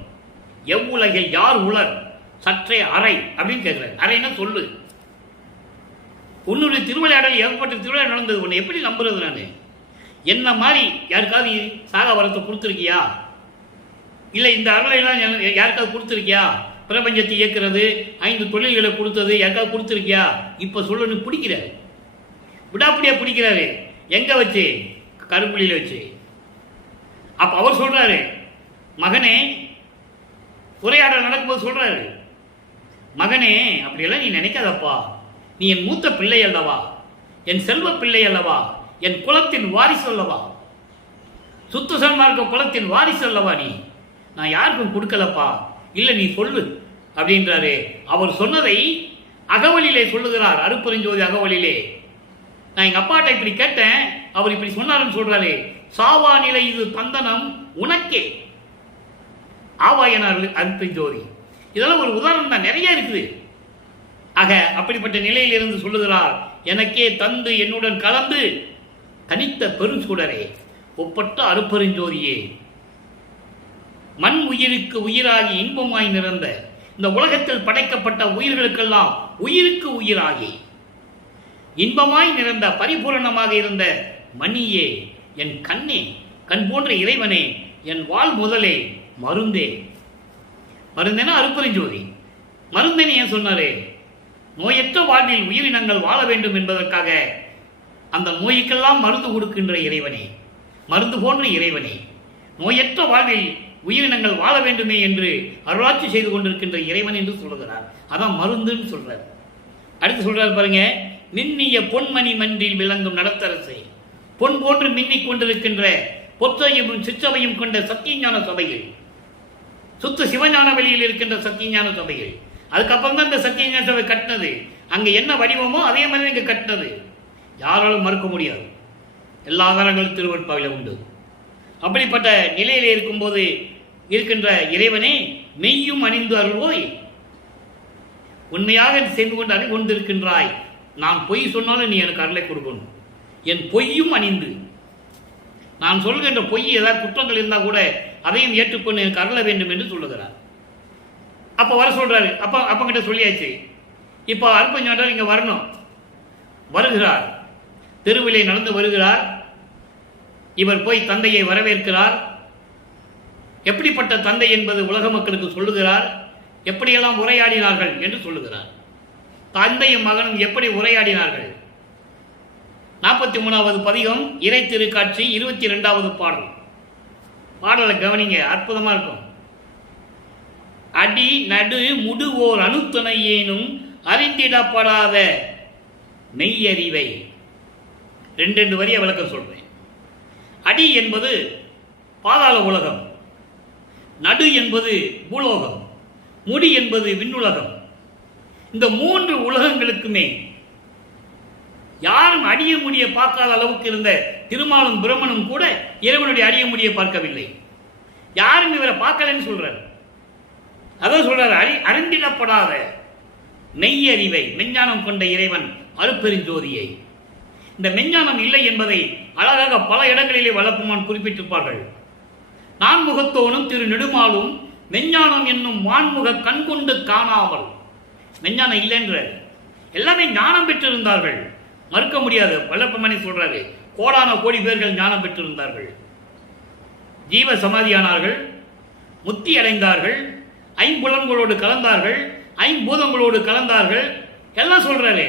எவ்வுலகில் யார் உலர் சற்றே அறை அப்படின்னு கேட்கிறார். அறைன்னா சொல்லு. உன்னுடைய திருவிளையாடல் ஏற்பட்ட திருவிளையாடல் நடந்தது, உன்னை எப்படி நம்புறது? நான் என்ன மாதிரி யாருக்காவது சாகாவரத்தை கொடுத்துருக்கியா? இல்லை இந்த அருளையெல்லாம் யாருக்காவது கொடுத்துருக்கியா? பிரபஞ்சத்தை இயக்கிறது, 5 தொழில்களை கொடுத்தது யாருக்காவது கொடுத்துருக்கியா? இப்போ சொல்லணும் பிடிக்கிறாரு, விடாப்படியா பிடிக்கிறாரு. எங்க வச்சு? கருப்புளியில் வச்சு. அப்ப அவர் சொல்றாரு, மகனே, உரையாடல் நடக்கும்போது சொல்றாரு, மகனே அப்படியெல்லாம் நீ நினைக்காதப்பா, நீ என் மூத்த பிள்ளை அல்லவா, என் செல்வ பிள்ளை அல்லவா, என் குலத்தின் வாரிசு அல்லவா, சுத்த சன்மார்க்க குலத்தின் வாரிசு அல்லவா, நீ நான் யாருக்கும் கொடுக்கலப்பா, இல்லை நீ சொல்லு அப்படின்றாரு. அவர் சொன்னதை அகவலிலே சொல்லுகிறார், அருட்பெருஞ்சோதி அகவலிலே. நான் எங்க அப்பாட்ட இப்படி கேட்டேன், அவர் இப்படி சொன்னாருன்னு சொல்றாரு. சாவா நிலை இது தந்தனம் உனக்கே ஆவாயனார் அருட்பெருஞ்சோதி. இதெல்லாம் ஒரு உதாரணம் தான், நிறைய இருக்குது. ஆக அப்படிப்பட்ட நிலையிலிருந்து சொல்லுகிறார், எனக்கே தந்து என்னுடன் கலந்து தனித்த பெருஞ்சுடரே, ஒப்பற்ற அருட்பெருஞ்சோதியே, மண் உயிருக்கு உயிராகி இன்பமாய் நிறந்த, இந்த உலகத்தில் படைக்கப்பட்ட உயிர்களுக்கெல்லாம் உயிருக்கு உயிராகி இன்பமாய் நிறந்த பரிபூரணமாக இருந்த மணியே, என் கண்ணே, கண் போன்ற இறைவனே, என் வாழ் முதலே, மருந்தே. மருந்தேனா அருட்பெருஞ்சோதி. மருந்தேன்னு ஏன் சொன்னாரு? நோயற்ற வாழ்வில் உயிரினங்கள் வாழ வேண்டும் என்பதற்காக அந்த நோய்க்கெல்லாம் மருந்து கொடுக்கின்ற இறைவனே, மருந்து போன்ற இறைவனே, நோயற்ற வாழ்வில் உயிரினங்கள் வாழ வேண்டுமே என்று அருளாட்சி செய்து கொண்டிருக்கின்ற இறைவன் என்று சொல்லுகிறார். அதான் மருந்துன்னு சொல்றார். அடுத்து சொல்றார் பாருங்க, மின்னிய பொன்மணி மன்றில் விளங்கும் நடத்தரசை, பொன் போன்று மின்னிக் கொண்டிருக்கின்ற பொற்றையும் சிற்றவையும் கொண்ட சத்தியஞான சபையில், சுத்த சிவஞான வழியில் இருக்கின்ற சத்தியஞான சபையில், அதுக்கப்புறம் தான் இந்த சத்தியஞான சபை கட்டினது. அங்க என்ன வடிவமோ அதே மாதிரி இங்க கட்டினது, யாராலும் மறுக்க முடியாது. எல்லா ஆதாரங்களும் திருவருட்பாவில உண்டு. அப்படிப்பட்ட நிலையிலே இருக்கும்போது இருக்கின்ற இறைவனே, மெய்யும் அணிந்து அருள்வோய், உண்மையாக செய்து கொண்டு அறிவு கொண்டிருக்கின்றாய். நான் பொய் சொன்னாலும் நீ எனக்கு அருளை கொடுக்கணும். என் பொய்யும் அணிந்து, நான் சொல்கின்ற பொய் ஏதாவது குற்றங்கள் இருந்தால் கூட அதையும் ஏற்றுக்கொண்டு எனக்கு அருள வேண்டும் என்று சொல்லுகிறார். அப்போ வர சொல்றாரு. அப்பங்கிட்ட சொல்லியாச்சு. இப்போ அருட்பெருஞ்சோதி இங்கே வரணும். வருகிறார், தெருவிலே நடந்து வருகிறார். இவர் போய் தந்தையை வரவேற்கிறார். எப்படிப்பட்ட தந்தை என்பது உலக மக்களுக்கு சொல்லுகிறார். எப்படியெல்லாம் உரையாடினார்கள் என்று சொல்லுகிறார். தந்தையும் மகனும் எப்படி உரையாடினார்கள்? 43வது பதிகம், இறை திருக்காட்சி, 22வது பாடல். பாடலை கவனிங்க, அற்புதமா இருக்கும். அடி நடு முடுவோர் அணுத்துணை ஏனும் அறிந்திடப்படாத மெய்யறிவை. 2 வரியை விளக்கம் சொல்றேன். அடி என்பது பாதாள உலகம், நடு என்பது பூலோகம், முடி என்பது விண்ணுலகம். இந்த 3 உலகங்களுக்குமே யாரும் அடிய முடிய பார்க்காத அளவுக்கு இருந்த திருமாலும் பிரம்மனும் கூட இறைவனுடைய அடிய முடிய பார்க்கவில்லை. யாரும் இவரை பார்க்கலன்னு சொல்றாரு. அதான் சொல்றாரு, அறிந்திடப்படாத மெய்யறிவை, மெஞ்ஞானம் கொண்ட இறைவன் அருட்பெருஞ்சோதியை. இந்த மெஞ்ஞானம் இல்லை என்பதை அழகாக பல இடங்களிலே வளர்ப்புமான் குறிப்பிட்டிருப்பார்கள். நான்முகத்தோனும் திரு நெடுமாலும் மெஞ்ஞானம் என்னும் வான்முக கண்கொண்டு காணாமல். மெஞ்ஞானம் இல்லைன்ற, எல்லாமே ஞானம் பெற்றிருந்தார்கள். மறுக்க முடியாது. வல்லப்பமணி சொல்றாரு, கோடான கோடி பேர்கள் ஞானம் பெற்றிருந்தார்கள், ஜீவ சமாதியானார்கள், முத்தி அடைந்தார்கள், ஐம்புலன்களோடு கலந்தார்கள், ஐம்பூதங்களோடு கலந்தார்கள், எல்லாம் சொல்றாரு.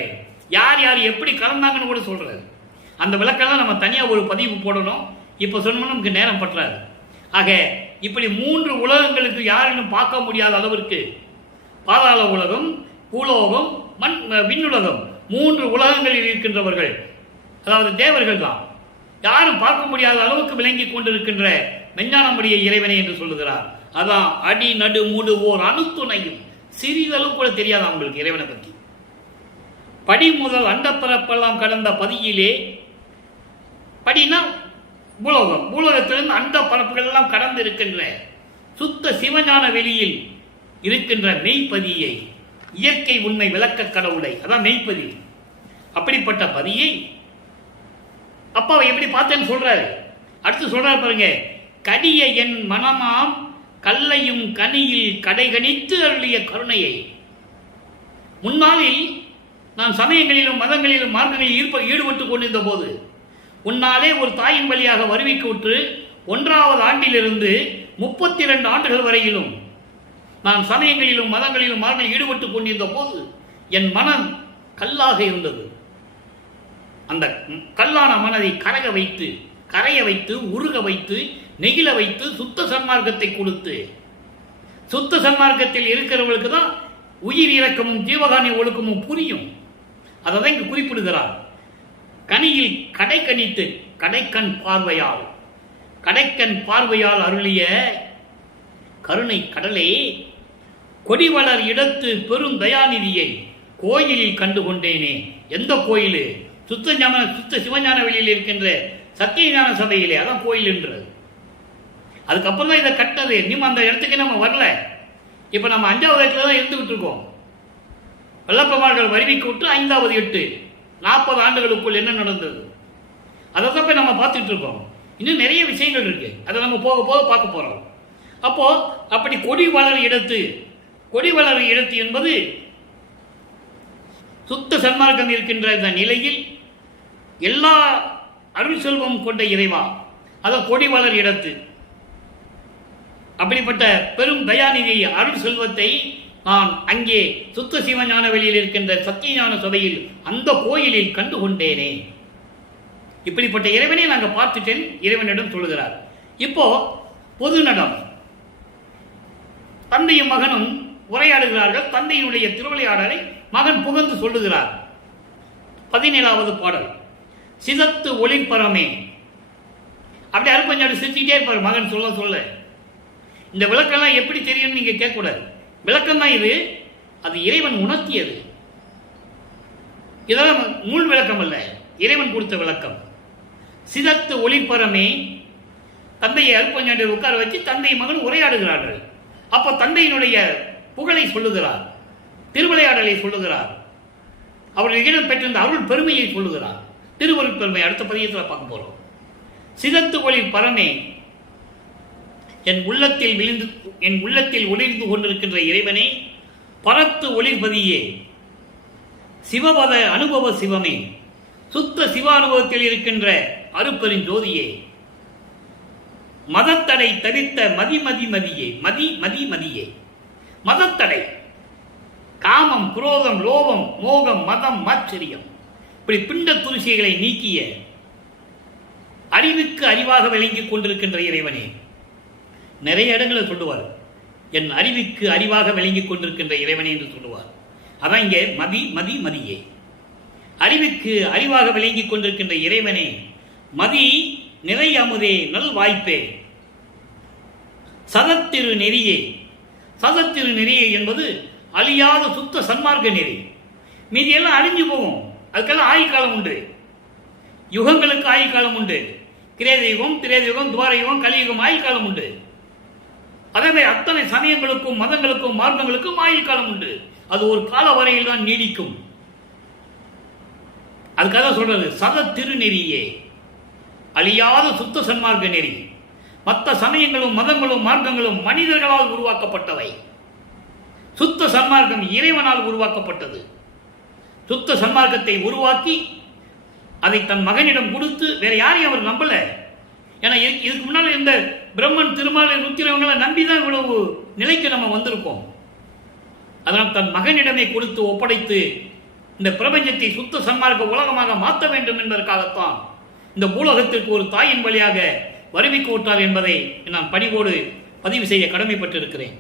யார் யார் எப்படி கலந்தாங்கன்னு கூட சொல்றாரு. அந்த விளக்கெல்லாம் நம்ம தனியாக ஒரு பதிவு போடணும். இப்போ சொன்னோம்னா நமக்கு நேரம் பற்றாது. ஆக இப்படி 3 உலகங்களுக்கு யாரிலும் பார்க்க முடியாத அளவிற்கு பாதாள உலகம், பூலோகம், விண்ணுலகம் 3 உலகங்களில் இருக்கின்றவர்கள், அதாவது தேவர்கள் தான், யாரும் பார்க்க முடியாத அளவுக்கு விளங்கி கொண்டிருக்கின்ற மெஞ்ஞானமுடைய இறைவனை என்று சொல்லுகிறார். அதான் அடி நடு முடு ஓர் அணுத்துணையும் சிறிதளவு கூட தெரியாது அவங்களுக்கு இறைவனை பற்றி. படி முதல் அண்டப்பரப்பெல்லாம் கடந்த பதியிலே, படினா பூலோகம், பூலோகத்திலிருந்து அண்ட பரப்புகள் எல்லாம் கடந்து இருக்கின்ற சுத்த சிவஞான வெளியில் இருக்கின்ற மெய்ப்பதியை, இயற்கை உண்மை விளக்க கடவுளை, அதான் மெய்ப்பதி. அப்படிப்பட்ட பதியை அப்பாவை எப்படி பார்த்தேன்னு சொல்றாரு. அடுத்து சொல்றாரு பாருங்க, கடிய என் மனமாம் கல்லையும் கனியில் கடைகணித்து அருளிய கருணையை. முன்னாளில் நான் சமயங்களிலும் மதங்களிலும் மார்க்கங்களில் ஈடுபட்டுக் கொண்டிருந்த போது உன்னாலே ஒரு தாயின் வழியாக வருவிக்கு உற்று 1வது ஆண்டிலிருந்து 32 ஆண்டுகள் வரையிலும் நான் சமயங்களிலும் மதங்களிலும் மார்க்கங்களில் ஈடுபட்டுக் கொண்டிருந்த போது என் மனம் கல்லாக இருந்தது. அந்த கல்லான மனதை கரைய வைத்து உருக வைத்து நெகிழ வைத்து சுத்த சன்மார்க்கத்தை கொடுத்து, சுத்த சன்மார்க்கத்தில் இருக்கிறவர்களுக்கு தான் உயிர் இறக்கமும் ஜீவகாணி ஒழுக்கமும் புரியும். அதை தான் இங்கு குறிப்பிடுகிறார். கனியில் கடை கணித்து கடைக்கண் பார்வையால் அருளிய கருணை கடலே, கொடிவளர் இடத்து பெரும் தயாநிதியை கோயிலில் கண்டு கொண்டேனே. எந்த கோயில்? சுத்த சிவஞான வெளியில் இருக்கின்ற சத்தியஞான சபையிலே, அதான் கோயில் என்றது. அதுக்கப்புறம் தான் இதை கட்டது. இன்னும் அந்த இடத்துக்கு நம்ம வரல. இப்போ நம்ம 5வது இடத்துல தான் இருந்துகிட்டு இருக்கோம். வல்லப்பமார்கள் வருவிக்கு விட்டு 5வது 8 40 ஆண்டுகளுக்குள் என்ன நடந்தது அதை தான் போய் நம்ம பார்த்துட்டு இருக்கோம். இன்னும் நிறைய விஷயங்கள் இருக்கு, அதை நம்ம போக போக பார்க்க போறோம். அப்போ அப்படி கொடி வளர் இடத்து என்பது சுத்த சன்மார்க்கம் இருக்கின்ற இந்த நிலையில் எல்லா அருள் செல்வம் கொண்ட இறைவா, அதான் கொடி வளர் இடத்து. அப்படிப்பட்ட பெரும் தயாநிதி அருள் செல்வத்தை நான் அங்கே சுத்த சிவஞான வெளியில் இருக்கின்ற சத்தியஞான சபையில் அந்த கோயிலில் கண்டு கொண்டேனே. இப்படிப்பட்ட இறைவனை நாங்கள் பார்த்துட்டேன் இறைவனிடம் சொல்லுகிறார். இப்போ பொது நடம், தந்தையும் மகனும் உரையாடுகிறார்கள். தந்தையினுடைய திருவிளையாடலை மகன் புகழ்ந்து சொல்லுகிறார். 17வது பாடல், சிதத்து ஒளிப்பரமே. அப்படி அருப்பஞ்சாடு சிரிச்சுட்டே இருப்பார் மகன் சொல்ல சொல்ல. இந்த விளக்கெல்லாம் எப்படி தெரியும்னு நீங்க கேட்கக்கூடாது. விளக்கம் தான் இது, அது இறைவன் உணர்த்தியது. இதெல்லாம் நூல் விளக்கம் அல்ல, இறைவன் கொடுத்த விளக்கம். சிதத்து ஒளிப்பரமே. தந்தையை அருப்பஞ்சாண்டை உட்கார வச்சு தந்தை மகன் உரையாடுகிறார்கள். அப்போ தந்தையினுடைய புகழை சொல்லுகிறார், திருவிளையாடலை சொல்லுகிறார், அவர்களிடம் பெற்றிருந்த அருள் பெருமையை சொல்லுகிறார். திருவருள் பெருமை அடுத்த பதியத்தில் பார்க்க போறோம். சிதத்து ஒளி பரமே, என் உள்ளத்தில் ஒளிர்ந்து கொண்டிருக்கின்ற இறைவனே, பரத்து ஒளிர்பதியே, சிவபத அனுபவ சிவமே, சுத்த சிவானுபவத்தில் இருக்கின்ற அருப்பெருஞ்சோதியே, மதத்தடை தவிர்த்த மதியே. மதத்தடை, காமம், குரோதம், லோபம், மோகம், மதம், மாச்சரியம், இப்படி பிண்ட துரிசிகளை நீக்கிய அறிவுக்கு அறிவாக விளங்கிக் கொண்டிருக்கின்ற இறைவனே. நிறைய இடங்களில் சொல்லுவார், என் அறிவுக்கு அறிவாக விளங்கிக் கொண்டிருக்கின்ற இறைவனே என்று சொல்லுவார். அதான் இங்கே மதியே. அறிவுக்கு அறிவாக விளங்கிக் கொண்டிருக்கின்ற இறைவனே, மதி நிறை அமுதே நல் வாய்ப்பே, சதத்திரு நெறியே. சதத்திரு நெறியே என்பது அழியாத சுத்த சன்மார்க்க நெறி. மீதியெல்லாம் அழிஞ்சு போகும், அதுக்கெல்லாம் ஆயுட்காலம் உண்டு, யுகங்களுக்கு ஆயுட்காலம் உண்டு. கிரேதயுகம், திரேதயுகம், துவாரயுகம், கலியுகம் ஆயுட்காலம் உண்டு. அதே அத்தனை சமயங்களுக்கும் மதங்களுக்கும் மார்க்கங்களுக்கும் ஆயுட்காலம் உண்டு. அது ஒரு கால வரையில் தான் நீடிக்கும். அதுக்காக சொல்றது சத திருநெறியே, அழியாத சுத்த சன்மார்க்க நெறி. மற்ற சமயங்களும் மதங்களும் மார்க்கங்களும் மனிதர்களால் உருவாக்கப்பட்டவை. சுத்த சன்மார்க்கம் இறைவனால் உருவாக்கப்பட்டது. சுத்த சன்மார்க்கத்தை உருவாக்கி அதை தன் மகனிடம் கொடுத்து வேற யாரையும் அவர் நம்பல. ஏன்னா இதுக்கு முன்னால் இந்த பிரம்மன், திருமால், ருத்திரவங்களை நம்பிதான் இவ்வளவு நிலைக்கு நம்ம வந்திருக்கோம். அதனால் தன் மகனிடமே கொடுத்து ஒப்படைத்து இந்த பிரபஞ்சத்தை சுத்த சன்மார்க்க உலகமாக மாற்ற வேண்டும் என்பதற்காகத்தான் இந்த பூலகத்திற்கு ஒரு தாயின் வழியாக வருவிக்கு விட்டார் என்பதை நான் பணிவோடு பதிவு செய்ய கடமைப்பட்டிருக்கிறேன்.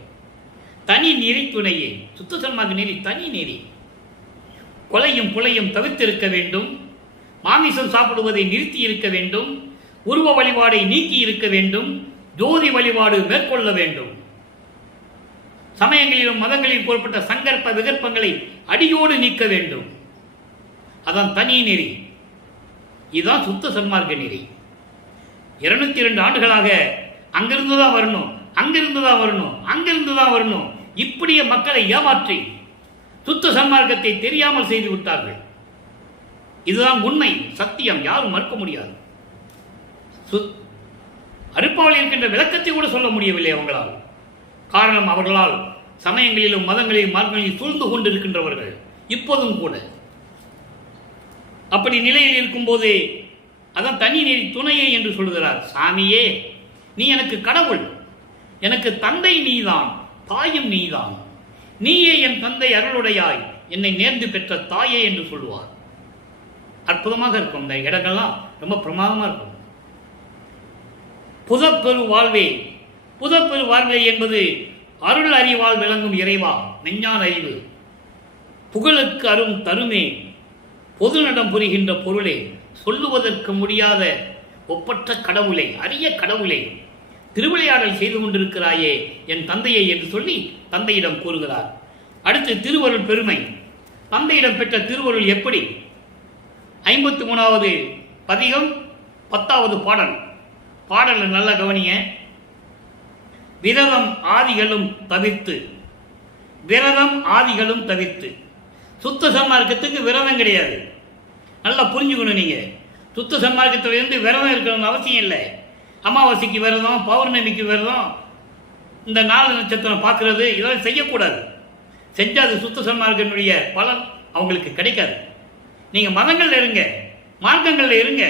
தனி நெறி துணையே, சுத்த சன்மார்க்க நெறி தனி நெறி. கொலையும் புலையும் தவிர்த்திருக்க வேண்டும், மாமிசம் சாப்பிடுவதை நிறுத்தி இருக்க வேண்டும், உருவ வழிபாடை நீக்கி இருக்க வேண்டும், ஜோதி வழிபாடு மேற்கொள்ள வேண்டும். சமயங்களிலும் மதங்களிலும் கூறப்பட்ட சங்கற்ப விகற்பங்களை அடியோடு நீக்க வேண்டும். அதான் தனி நெறி. இதுதான் சுத்த சன்மார்க்க நெறி. 202 ஆண்டுகளாக அங்கிருந்துதான் வரணும், அங்கிருந்துதான் வரணும், அங்கிருந்துதான் வரணும், இப்படியே மக்களை ஏமாற்றி சுத்த சன்மார்க்கத்தை தெரியாமல் செய்து விட்டார்கள். இதுதான் உண்மை, சத்தியம், யாரும் மறுக்க முடியாது. அருப்பாவில் இருக்கின்ற விளக்கத்தை கூட சொல்ல முடியவில்லை அவங்களால். காரணம், அவர்களால் சமயங்களிலும் மதங்களிலும் மார்க்கங்களிலும் சூழ்ந்து கொண்டிருக்கின்றவர்கள் இப்போதும் கூட. அப்படி நிலையில் இருக்கும்போது அதான் தனி நெறி துணையே என்று சொல்கிறார். சாமியே, நீ எனக்கு கடவுள், எனக்கு தந்தை நீதான், தாயும் நீதான், நீயே என் தந்தை அருளுடையாய், என்னை நேர்ந்து பெற்ற தாயே என்று சொல்லுவார். அற்புதமாக இருக்கும். இந்த இடங்கள்லாம் ரொம்ப பிரமாதமாக இருக்கும். புதப்பெரு வாழ்வே, புதப்பெரு வாழ்வே என்பது அருள் அறிவால் விளங்கும் இறைவா, மெஞ்ஞான அறிவு, புகழுக்கு அரும் தருமே, பொது நடம் புரிகின்ற பொருளே, சொல்லுவதற்கு முடியாத ஒப்பற்ற கடவுளே, அரிய கடவுளே, திருவிளையாடல் செய்து கொண்டிருக்கிறாயே என் தந்தையை என்று சொல்லி தந்தையிடம் கூறுகிறார். அடுத்து திருவருள் பெருமை. தந்தையிடம் பெற்ற திருவருள் எப்படி? 53வது பதிகம் 10வது பாடல். பாடல் நல்ல கவனிய. விரதம் ஆதிகளும் தவிர்த்து, விரதம் ஆதிகளும் தவிர்த்து. சுத்த சன்மார்க்கத்துக்கு விரதம் கிடையாது. நல்லா புரிஞ்சுக்கணும். நீங்க சுத்த சன்மார்க்கத்திலிருந்து விரதம் இருக்கணும்னு அவசியம் இல்லை. அமாவாசைக்கு விரதம், பௌர்ணமிக்கு விரதம், இந்த 4 நட்சத்திரம் பார்க்கறது, இதெல்லாம் செய்யக்கூடாது. செஞ்சால் அது சுத்த சன்மார்க்கனுடைய பலன் அவங்களுக்கு கிடைக்காது. நீங்க மதங்கள்ல இருங்க, மார்க்கங்கள்ல இருங்க,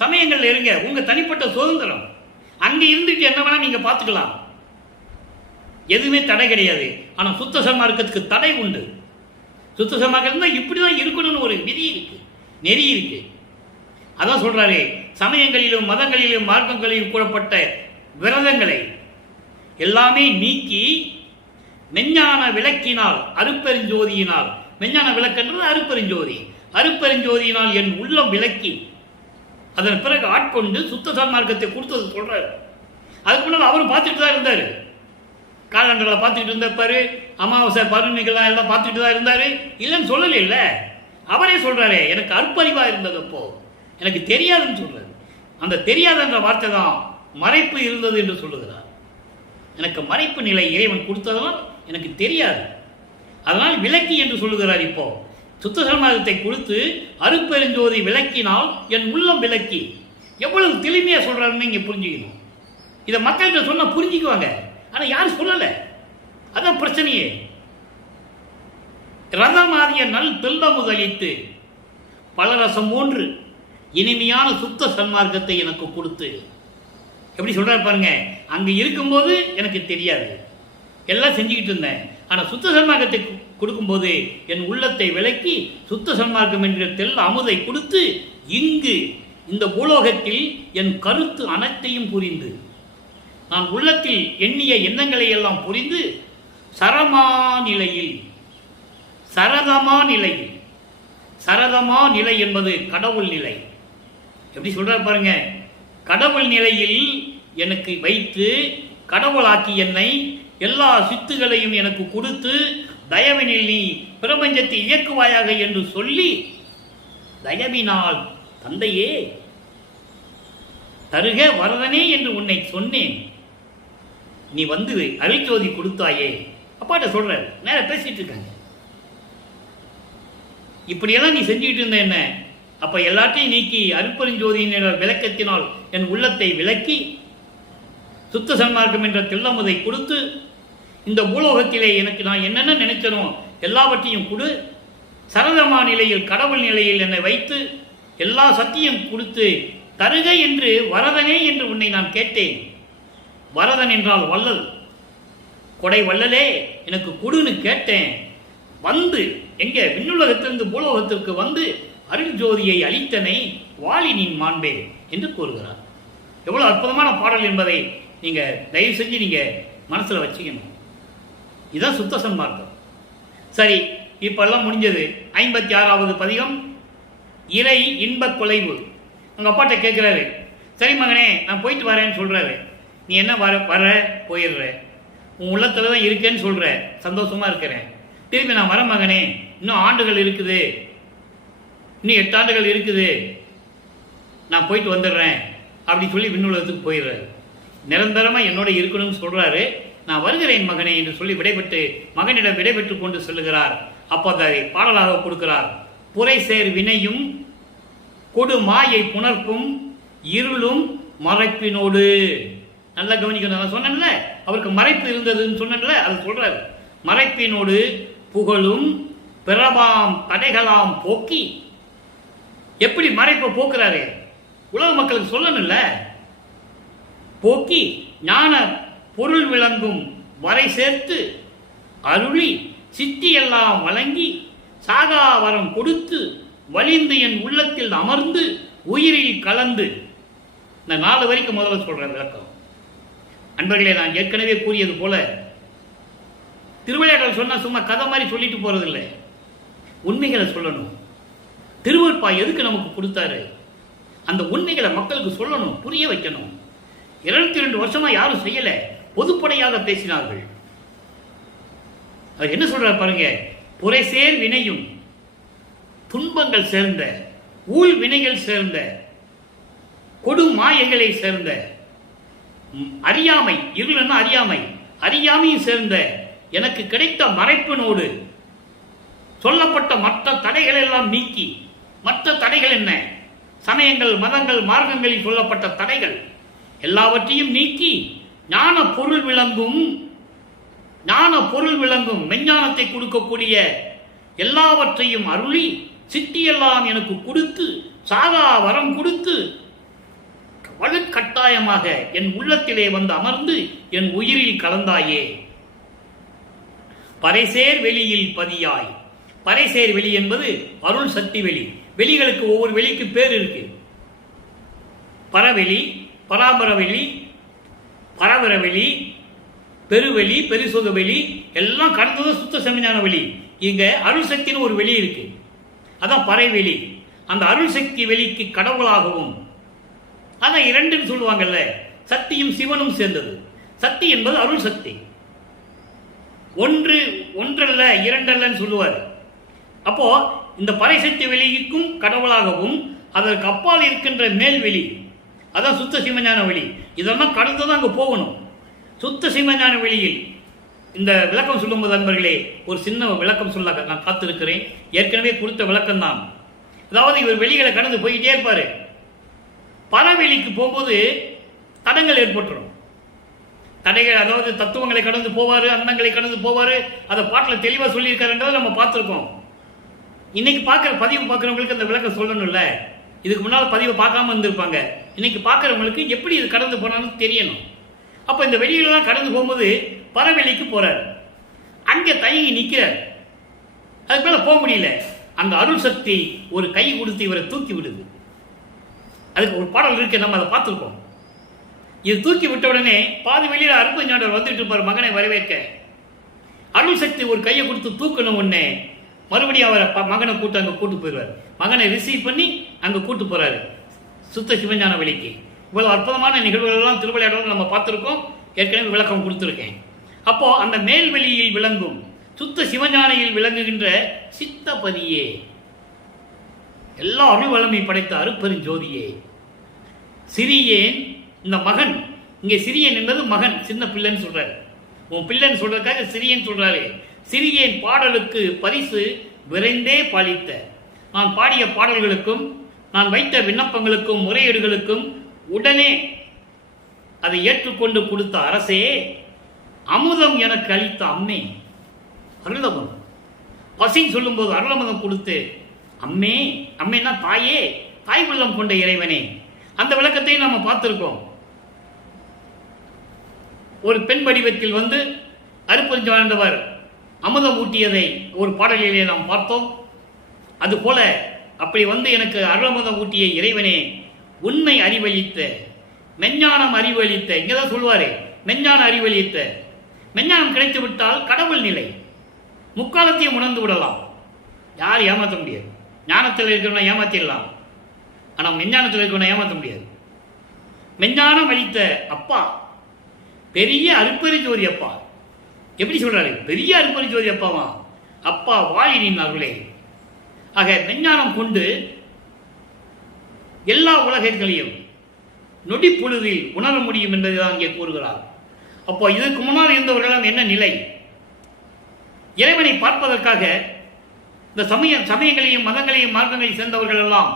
சமயங்கள்ல இருங்க, உங்க தனிப்பட்ட சுதந்திரம். அங்க இருந்துட்டு என்ன வேணா நீங்க பார்த்துக்கலாம், எதுவுமே தடை கிடையாது. ஆனா சுத்த சன்மார்க்கத்துக்கு தடை உண்டு. சுத்த சன்மார்க்கம் இருந்தால் இப்படிதான் இருக்கணும்னு ஒரு விதி இருக்கு, நெறி இருக்கு. அதான் சொல்றாரு, சமயங்களிலும் மதங்களிலும் மார்க்கங்களிலும் கூறப்பட்ட விரதங்களை எல்லாமே நீக்கி மெஞ்ஞான விளக்கினால், அருப்பெருஞ்சோதியினால், மெஞ்ஞான விளக்குன்றது அருப்பெருஞ்சோதி, அருப்பெருஞ்சோதியினால் என் உள்ளம் விளக்கி அதன் பிறகு ஆட்கொண்டு சுத்த சன்மார்க்கத்தை கொடுத்தது சொல்றாரு. அதுக்கு முன்னால் அவரும் பார்த்துட்டு தான் இருந்தாரு. காலண்டர்களை பார்த்துக்கிட்டு இருந்தப்பாரு, அமாவாசை பௌர்ணமிகள்லாம் எல்லாம் பார்த்துட்டு தான் இருந்தாரு. இல்லைன்னு சொல்லல. இல்லை, அவரே சொல்றாரு, எனக்கு அற்பறிவா இருந்தது, அப்போ எனக்கு தெரியாதுன்னு சொல்றாரு. அந்த தெரியாதுன்ற வார்த்தை தான் மறைப்பு இருந்தது என்று சொல்லுகிறார். எனக்கு மறைப்பு நிலை இறைவன் கொடுத்ததெல்லாம் எனக்கு தெரியாது, அதனால் விளக்கி என்று சொல்லுகிறார். இப்போ சுத்த சன்மார்க்கத்தை கொடுத்து அருப்பெருஞ்சோதி விளக்கினால் என் உள்ளம் விளக்கி. எவ்வளவு தெளிமையா சொல்றாருன்னு நீங்க புரிஞ்சுக்கணும். இதை மக்கள்கிட்ட சொன்னா புரிஞ்சுக்குவாங்க, ஆனா யாரும் சொல்லல. அதான் பிரச்சனையே. ரதமாதிய நல் தெல்லமுதளித்து பலரசம் போன்று இனிமையான சுத்த சன்மார்க்கத்தை எனக்கு கொடுத்து. எப்படி சொல்றாரு பாருங்க, அங்க இருக்கும்போது எனக்கு தெரியாது, எல்லாம் செஞ்சுக்கிட்டு இருந்தேன். ஆனா சுத்த சன்மார்க்கத்தை கொடுக்கும்போது என் உள்ளத்தை விளக்கி சுத்த சன்மார்க்கம் என்ற தெல்ல அமுதை கொடுத்து இங்கு இந்த பூலோகத்தில் என் கருத்து அனைத்தையும் புரிந்து, நான் உள்ளத்தில் எண்ணிய எண்ணங்களை எல்லாம் புரிந்து சரமா நிலையில், சரதமா நிலையில், சரதமா நிலை என்பது கடவுள் நிலை. எப்படி சொல்றாரு பாருங்க, கடவுள் நிலையில் எனக்கு வைத்து கடவுளாக்கி என்னை எல்லா சித்துகளையும் எனக்கு கொடுத்து தயவினில் நீ பிரபஞ்சத்தை இயக்குவாயாக என்று சொல்லி, தயவினால் தந்தையே தருக வரதனே என்று உன்னை சொன்னேன், நீ வந்து அருள்ஜோதி கொடுத்தாயே. அப்பாட்ட சொல்ற, நேர பேசிட்டு இருக்காங்க. இப்படியெல்லாம் நீ செஞ்சுக்கிட்டு இருந்த என்ன? அப்ப எல்லாத்தையும் நீக்கி அருட்பெருஞ்சோதியின் விளக்கத்தினால் என் உள்ளத்தை விளக்கி சுத்த சன்மார்க்கம் என்ற தெல்லமுதை கொடுத்து இந்த பூலோகத்திலே எனக்கு நான் என்னென்ன நினைச்சனோ எல்லாவற்றையும் கொடு, சரதமா நிலையில் கடவுள் நிலையில் என்னை வைத்து எல்லா சக்தியும் கொடுத்து தருக என்று வரதனே என்று உன்னை நான் கேட்டேன். வரதன் என்றால் வள்ளல். கொடை வள்ளலே எனக்கு கொடுன்னு கேட்டேன். வந்து எங்க விண்ணுலகத்திலிருந்து பூலோகத்திற்கு வந்து அருள் ஜோதியை அளித்தனை வாலினின் மாண்பே என்று கூறுகிறார். எவ்வளவு அற்புதமான பாடல் என்பதை நீங்க தயவு செஞ்சு நீங்க மனசுல வச்சுக்கணும். இதுதான் சுத்த சன்மார்க்கம். சரி, இப்பெல்லாம் முடிஞ்சது. 56வது பதிகம் இறை இன்பக் குலைவு. உங்க அப்பாட்ட கேட்கிறாரு, சரி மகனே நான் போயிட்டு வரேன்னு சொல்றாரு. நீ என்ன வர போயிடுற, உன் உள்ளத்துல தான் இருக்கேன்னு சொல்ற, சந்தோஷமா இருக்கிறேன். திருப்பி நான் வர மகனே, இன்னும் ஆண்டுகள் இருக்குது, இன்னும் 8 ஆண்டுகள் இருக்குது, நான் போயிட்டு வந்துடுறேன் அப்படி சொல்லி விண்ணுலகத்துக்கு போயிடுறாரு. நிரந்தரமா என்னோட இருக்கணும்னு சொல்றாரு. நான் வருகிறேன் மகனே என்று சொல்லி விடைபெற்று மகனிடம் விடைபெற்று கொண்டு செல்லுகிறார். அப்போ அதை பாடலாக கொடுக்கிறார். புரை சேர் வினையும் கொடு மாயை புணர்ப்பும் இருளும் மறைப்பினோடு. நல்லா கவனிக்கணும். நான் சொன்னேன்ல அவருக்கு மறைப்பு இருந்ததுன்னு சொன்னேன்ல, அதை சொல்றாரு. மறைப்பினோடு புகழும் பிறவாம் தடைகளாம் போக்கி. எப்படி மறைப்பை போக்குறாரு? உலக மக்களுக்கு சொல்லணும்ல. போக்கி ஞான பொருள் விளங்கும் வரை சேர்த்து அருளி சித்தியெல்லாம் வழங்கி சாகாவரம் கொடுத்து வலிந்து என் உள்ளத்தில் அமர்ந்து உயிரில் கலந்து. இந்த 4 வரைக்கும் முதல்ல சொல்றேன் விளக்கம். அன்பர்களே, நான் ஏற்கனவே கூறியது போல திருவிளையாடல் சொன்னா சும்மா கதை மாதிரி சொல்லிட்டு போறதில்லை, உண்மைகளை சொல்லணும். திருவருட்பா எதுக்கு நமக்கு கொடுத்தாரு? அந்த உண்மைகளை மக்களுக்கு சொல்லணும், புரிய வைக்கணும். 22 வருஷமா யாரும் செய்யல, பொதுப்படையாக பேசினார்கள். அவர் என்ன சொல்றார் பாருங்க. புரைசேர் வினையும் துன்பங்கள் சேர்ந்த ஊழ் வினைகள் சேர்ந்த கொடு மாயைகளை சேர்ந்த அறியாமை, இருளன்னா அறியாமை, அறியாமையும் சேர்ந்த எனக்கு கிடைத்த மறைப்பினோடு சொல்லப்பட்ட மற்ற தடைகள் எல்லாம் நீக்கி. மற்ற தடைகள் என்ன? சமயங்கள், மதங்கள், மார்க்கங்களில் சொல்லப்பட்ட தடைகள் எல்லாவற்றையும் நீக்கி ஞான பொருள் விளங்கும் மெஞ்ஞானத்தை கொடுக்கக்கூடிய எல்லாவற்றையும் அருளி சித்தியெல்லாம் எனக்கு கொடுத்து சாகா வரம் கொடுத்து வலுக்கட்டாயமாக என் உள்ளத்திலே வந்து அமர்ந்து என் உயிரில் கலந்தாயே. பறைசேர் வெளியில் பதியாய். பறைசேர் வெளி என்பது அருள் சக்தி வெளி. வெளிகளுக்கு ஒவ்வொரு வெளிக்கு பேர் இருக்கு. பரவெளி, பராபரவெளி, பரவரவெளி, பெருவெளி, பெருசுக வெளி எல்லாம் கடந்தது சுத்த செமஞான வெளி. இங்க அருள் சக்தின்னு ஒரு வெளி இருக்கு, அதான் பறைவெளி. அந்த அருள் சக்தி வெளிக்கு கடவுளாகவும், அதான் 2ன்னு சொல்லுவாங்கல்ல, சக்தியும் சிவனும் சேர்ந்தது. சக்தி என்பது அருள் சக்தி. ஒன்றல்ல 2 அல்லன்னு சொல்லுவார். அப்போ இந்த பறைசக்தி வெளிக்கும் கடவுளாகவும் அதற்கு அப்பால் இருக்கின்ற மேல்வெளி, அதான் சுத்த சிவஞான வெளி. இதெல்லாம் கடந்துதான் அங்கே போகணும். சுத்த சிவஞான வெளியில் இந்த விளக்கம் சொல்லும்போது அன்பர்களே, ஒரு சின்ன விளக்கம் சொல்ல நான் காத்திருக்கிறேன். ஏற்கனவே கொடுத்த விளக்கம் தான். அதாவது இவர் வெளிகளை கடந்து போயிட்டே இருப்பாரு. பரவெளிக்கு போகும்போது தடங்கள் ஏற்பட்டுரும். தடைகள், அதாவது தத்துவங்களை கடந்து போவாரு, அன்னங்களை கடந்து போவாரு. அதை பாட்டில் தெளிவாக சொல்லியிருக்காருன்றதை நம்ம பார்த்துருக்கோம். இன்னைக்கு பதிவு பார்க்குறவங்களுக்கு அந்த விளக்கம் சொல்லணும்ல. இதுக்கு முன்னால் பதிவை பார்க்காம இருந்திருப்பாங்க. இன்னைக்கு பார்க்குறவங்களுக்கு எப்படி இது கடந்து போனாலும் தெரியணும். அப்போ இந்த வெளியிலலாம் கடந்து போகும்போது பரவெளிக்கு போறாரு. அங்கே தயங்கி நிற்கிறார். அதுக்கு மேலே போக முடியல. அந்த அருள் சக்தி ஒரு கை கொடுத்து இவரை தூக்கி விடுது. அதுக்கு ஒரு பாடல் இருக்கு, நம்ம அதை பார்த்துருக்கோம். இது தூக்கி விட்ட உடனே பாதி வெளியில் அருப்பஞாண்டவர் வந்துட்டு இருப்பார் மகனை வரவேற்க. அருள் சக்தி ஒரு கையை கொடுத்து தூக்கணும். உடனே மறுபடியும் அவரை மகனை கூட்டு அங்கே கூட்டு போயிடுவார். மகனை ரிசீவ் பண்ணி அங்கே கூட்டு போறாரு சுத்த சிவஞான வெளிக்கு. இவ்வளவு அற்புதமான நிகழ்வுகள் எல்லாம் திருவிளையாடல் நம்ம பார்த்துருக்கோம். ஏற்கனவே விளக்கம் கொடுத்துருக்கேன். அப்போ அந்த மேல்வெளியில் விளங்கும் சுத்த சிவஞானியில் விளங்குகின்ற சித்தபதியே, எல்லா அருள் வளமை படைத்த அருப்பெருஞ்சோதியே, சிறியேன். இந்த மகன் இங்கே சிறியன் என்பது மகன், சின்ன பிள்ளைன்னு சொல்றாரு. உன் பிள்ளைன்னு சொல்றதுக்காக சிறியன் சொல்றாரு. சிறியேன் பாடலுக்கு பரிசு விரைந்தே பாலித்த. நான் பாடிய பாடல்களுக்கும் நான் வைத்த விண்ணப்பங்களுக்கும் முறையீடுகளுக்கும் உடனே அதை ஏற்றுக்கொண்டு கொடுத்த அரசே, அமுதம் எனக்கு அளித்த அம்மே. அருளமதம் பசின்னு சொல்லும்போது அருளமதம் கொடுத்து அம்மே, அம்மைன்னா தாயே, தாய் உள்ளம் கொண்ட இறைவனே. அந்த விளக்கத்தையும் நாம் பார்த்திருக்கோம். ஒரு பெண் வடிவத்தில் வந்து அருப்பெருஞ்சோதி ஆண்டவர் அமுதம் ஊட்டியதை ஒரு பாடலிலே நாம் பார்த்தோம். அதுபோல அப்படி வந்து எனக்கு அருளமுதம் ஊட்டிய இறைவனே, உண்மை அறிவளித்த, மெஞ்ஞானம் அறிவளித்த, இங்கதான் சொல்வாரு மெஞ்ஞான அறிவளித்த. மெஞ்ஞானம் கிடைத்து விட்டால் கடவுள் நிலை முக்காலத்தையும் உணர்ந்து விடலாம். யார் ஏமாற்ற முடியாது. ஞானத்தில் இருக்கிறவனை ஏமாத்திடலாம், ஆனால் மெஞ்ஞானத்தில் இருக்கிறவனை ஏமாற்ற முடியாது. மெஞ்ஞானம் அளித்த அப்பா, பெரிய அருட்பெருஞ்சோதி அப்பா. எப்படி சொல்றாரு? பெரிய அருட்பெருஞ்சோதி அப்பாவா? அப்பா வாழினின் அருளே. ஆக மெஞ்ஞானம் கொண்டு எல்லா உலகங்களையும் நொடி பொழுதில் உணர முடியும் என்பதுதான் இங்கே கூறுகிறார். அப்போ இதற்கு முன்னால் இருந்தவர்களெல்லாம் என்ன நிலை? இறைவனை பார்ப்பதற்காக இந்த சமயங்களையும் மதங்களையும் மார்க்கங்களையும் சேர்ந்தவர்கள் எல்லாம்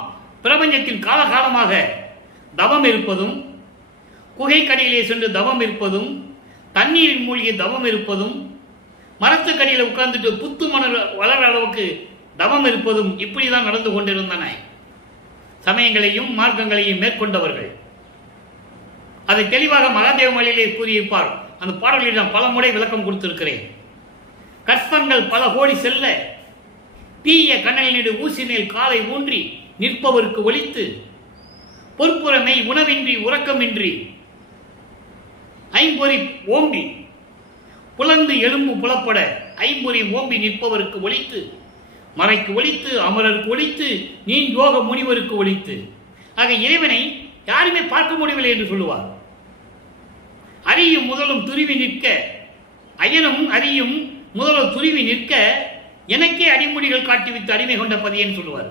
பிரபஞ்சத்தில் காலகாலமாக தவம் இருப்பதும், குகைக்கடியிலே சென்று தவம் இருப்பதும், தண்ணீரின் மூழ்கி தவம் இருப்பதும், மரத்துக்கடியில் உட்கார்ந்துட்டு புத்து மணல் வளர அளவுக்கு தவம் இருப்பதும் இப்படிதான் நடந்து கொண்டிருந்தன. சமயங்களையும் மார்க்கங்களையும் மேற்கொண்டவர்கள் அதை தெளிவாக மகாதேவ மலையிலே கூறியிருப்பார். அந்த பாடலில் நான் பல முறை விளக்கம் கொடுத்திருக்கிறேன். கற்பங்கள் பல கோடி செல்ல தீய கண்ணலினடு ஊசி மேல் காலை ஊன்றி நிற்பவருக்கு ஒலித்து, பொற்புறமை உணவின்றி உறக்கமின்றி ஐம்பொறி ஓம்பி புலந்து எலும்பு புலப்பட ஐம்பொறி ஓம்பி நிற்பவருக்கு ஒலித்து, மறைக்கு ஒலித்து, அமரருக்கு ஒலித்து, நீன் யோக முனிவருக்கு ஒலித்து. ஆக இறைவனை யாருமே பார்க்க முடியவில்லை என்று சொல்லுவார். அரியும் முதலும் துருவி நிற்க, அயனும் அரியும் முதலும் துருவி நிற்க, எனக்கே அடிமுடிகள் காட்டிவித்து அடிமை கொண்ட பதியன்னு சொல்லுவார்.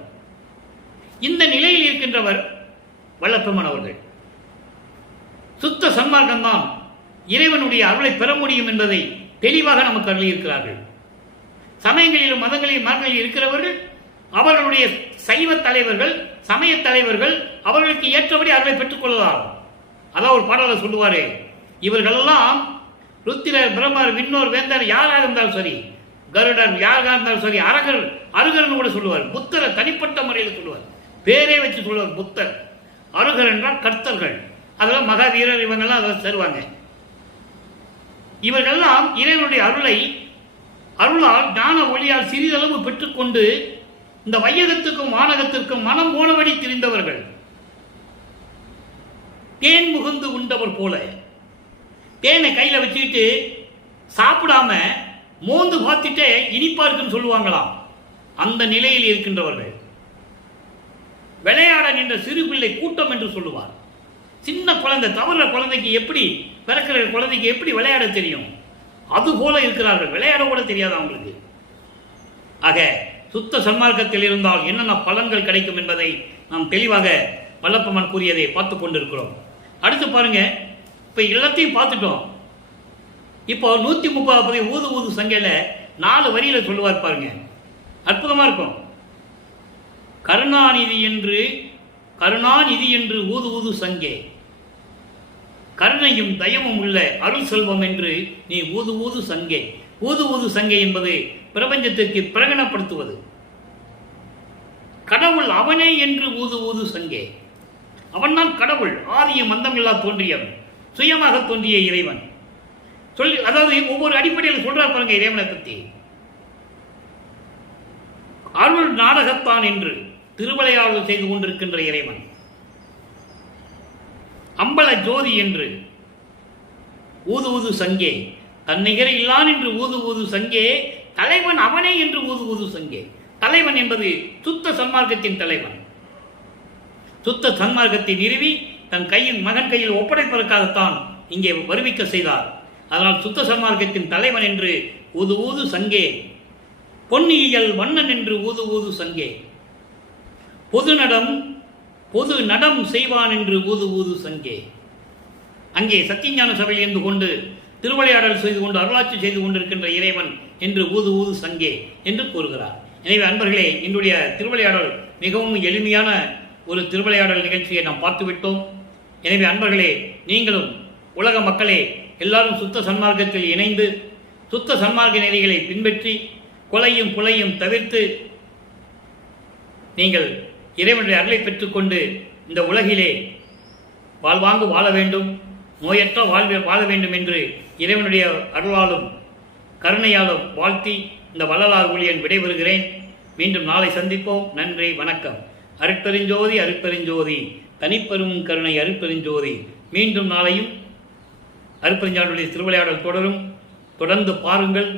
இந்த நிலையில் இருக்கின்றவர் வல்லப்பெருமான் அவர்கள். சுத்த சன்மார்க்கம்தான் இறைவனுடைய அருளை பெற முடியும் என்பதை தெளிவாக நமக்கு அருளியிருக்கிறார்கள். சமயங்களிலும் மதங்களிலும் மார்க்கங்களில் இருக்கிறவர்கள், அவர்களுடைய சைவ தலைவர்கள், சமய தலைவர்கள் அவர்களுக்கு ஏற்றபடி அருளை பெற்றுக் கொள்ளலாம். அதான் ஒரு பாடலை சொல்லுவாரு, இவர்களெல்லாம் ருத்திரர், பிரம்மர், விண்ணோர், வேந்தர் யாராக இருந்தாலும் சரி, கருடன் யாராக இருந்தாலும் சரி, அருகர்னு கூட சொல்லுவார். புத்தரை தனிப்பட்ட முறையில் சொல்லுவார், பேரே வச்சு சொல்லுவார் புத்தர். அருகர் என்றால் கர்த்தர்கள், அதெல்லாம் மகாவீரர், இவங்கெல்லாம் அதை தருவாங்க. இவர்களெல்லாம் இறைவனுடைய அருளால் ஞான ஒளியால் சிறிதளவு பெற்றுக்கொண்டு இந்த வையகத்துக்கும் வானகத்திற்கும் மனம் போனபடி திரிந்தவர்கள். தேன் முகந்து உண்டவர் போல, தேனை கையில வச்சுக்கிட்டு சாப்பிடாம மோந்து பார்த்துட்டே இனிப்பா இருக்குன்னு சொல்லுவாங்களாம். அந்த நிலையில் இருக்கின்றவர்கள். விளையாட நின்ற சிறு பிள்ளை கூட்டம் என்று சொல்லுவார். சின்ன குழந்தை, தவறுற குழந்தைக்கு எப்படி, பிறக்கிற குழந்தைக்கு எப்படி விளையாட தெரியும், அது போல இருக்கிறார்கள். விளையாட கூட தெரியாது அவங்களுக்கு. ஆக சுத்த சன்மார்க்கத்தில் இருந்தால் என்னென்ன பலன்கள் கிடைக்கும் என்பதை நாம் தெளிவாக வல்லப்பெருமான் கூறியதை பார்த்து கொண்டிருக்கிறோம். அடுத்து பாருங்க, இப்ப எல்லாத்தையும் பார்த்துட்டோம். இப்போ 130 ஊது ஊது சங்கையில 4 வரியில சொல்லுவார் பாருங்க, அற்புதமா இருக்கும். கருணாநிதி என்று ஊது ஊது சங்கே, கருணையும் தயமும் உள்ள அருள் செல்வம் என்று நீ ஊது ஊது சங்கே. ஊது ஊது சங்கே என்பது பிரபஞ்சத்திற்கு பிரகடனப்படுத்துவது. கடவுள் அவனே என்று ஊது ஊது சங்கே. அவன்தான் கடவுள், ஆதியும் மந்தமில்லா தோன்றியவன், சுயமாக தோன்றிய இறைவன் சொல்லி, அதாவது ஒவ்வொரு அடிப்படையில் சொல்றார் பாருங்க இறைவனை பற்றி. அருள் நாடகத்தான் என்று திருவிளையாடல் செய்து கொண்டிருக்கின்ற இறைவன், அம்பல ஜோதி என்று ஊது ஊது சங்கே, தன்னிகர இல்லான் என்று ஊது ஊது சங்கே, தலைவன் அவனே என்று ஊது ஊது சங்கே. தலைவன் என்பது சுத்த சன்மார்க்கத்தின் தலைவன். சுத்த சன்மார்க்கத்தை நிறுவி தன் மகன் கையில் ஒப்படைப்பதற்காகத்தான் இங்கே வருவிக்க செய்தார். அதனால் சுத்த சன்மார்க்கத்தின் தலைவன் என்று ஊது ஊது சங்கே, பொன்னியல் வண்ணன் என்று ஊது ஊது சங்கே, பொது நடம் செய்வான் என்று ஊது ஊது சங்கே. அங்கே சத்தியஞான சபையில் இருந்து கொண்டு திருவிளையாடல் செய்து கொண்டு அருளாட்சி செய்து கொண்டிருக்கின்ற இறைவன் என்று ஊது ஊது சங்கே என்று கூறுகிறார். எனவே அன்பர்களே, இன்றைய திருவிளையாடல் மிகவும் எளிமையான ஒரு திருவிளையாடல் நிகழ்ச்சியை நாம் பார்த்துவிட்டோம். எனவே அன்பர்களே, நீங்களும் உலக மக்களே எல்லாரும் சுத்த சன்மார்க்கத்தில் இணைந்து சுத்த சன்மார்க்க நெறிகளை பின்பற்றி கொலையும் புலையும் தவிர்த்து நீங்கள் இறைவனுடைய அருளை பெற்றுக்கொண்டு இந்த உலகிலே வாழ்வாங்கு வாழ வேண்டும், நோயற்ற வாழ்வில் வாழ வேண்டும் என்று இறைவனுடைய அருளாலும் கருணையாலும் வாழ்த்தி இந்த வள்ளலார் ஊழியன் விடைபெறுகிறேன். மீண்டும் நாளை சந்திப்போம். நன்றி, வணக்கம். அருட்பெருஞ்சோதி அருட்பெருஞ்சோதி, தனிப்பெரும் கருணை அருட்பெருஞ்சோதி. மீண்டும் நாளையும் அருட்பெருஞ்சாண்டுடைய திருவிளையாடல் தொடரும். தொடர்ந்து பாருங்கள்.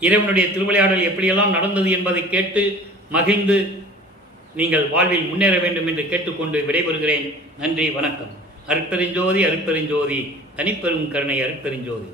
இறைவனுடைய திருவிளையாடல் எப்படியெல்லாம் நடந்தது என்பதை கேட்டு மகிழ்ந்து நீங்கள் வாழ்வில் முன்னேற வேண்டும் என்று கேட்டுக்கொண்டு விடைபெறுகிறேன். நன்றி, வணக்கம். அருட்பெருஞ்சோதி அருட்பெருஞ்சோதி, தனிப்பெரும் கருணை அருட்பெருஞ்சோதி.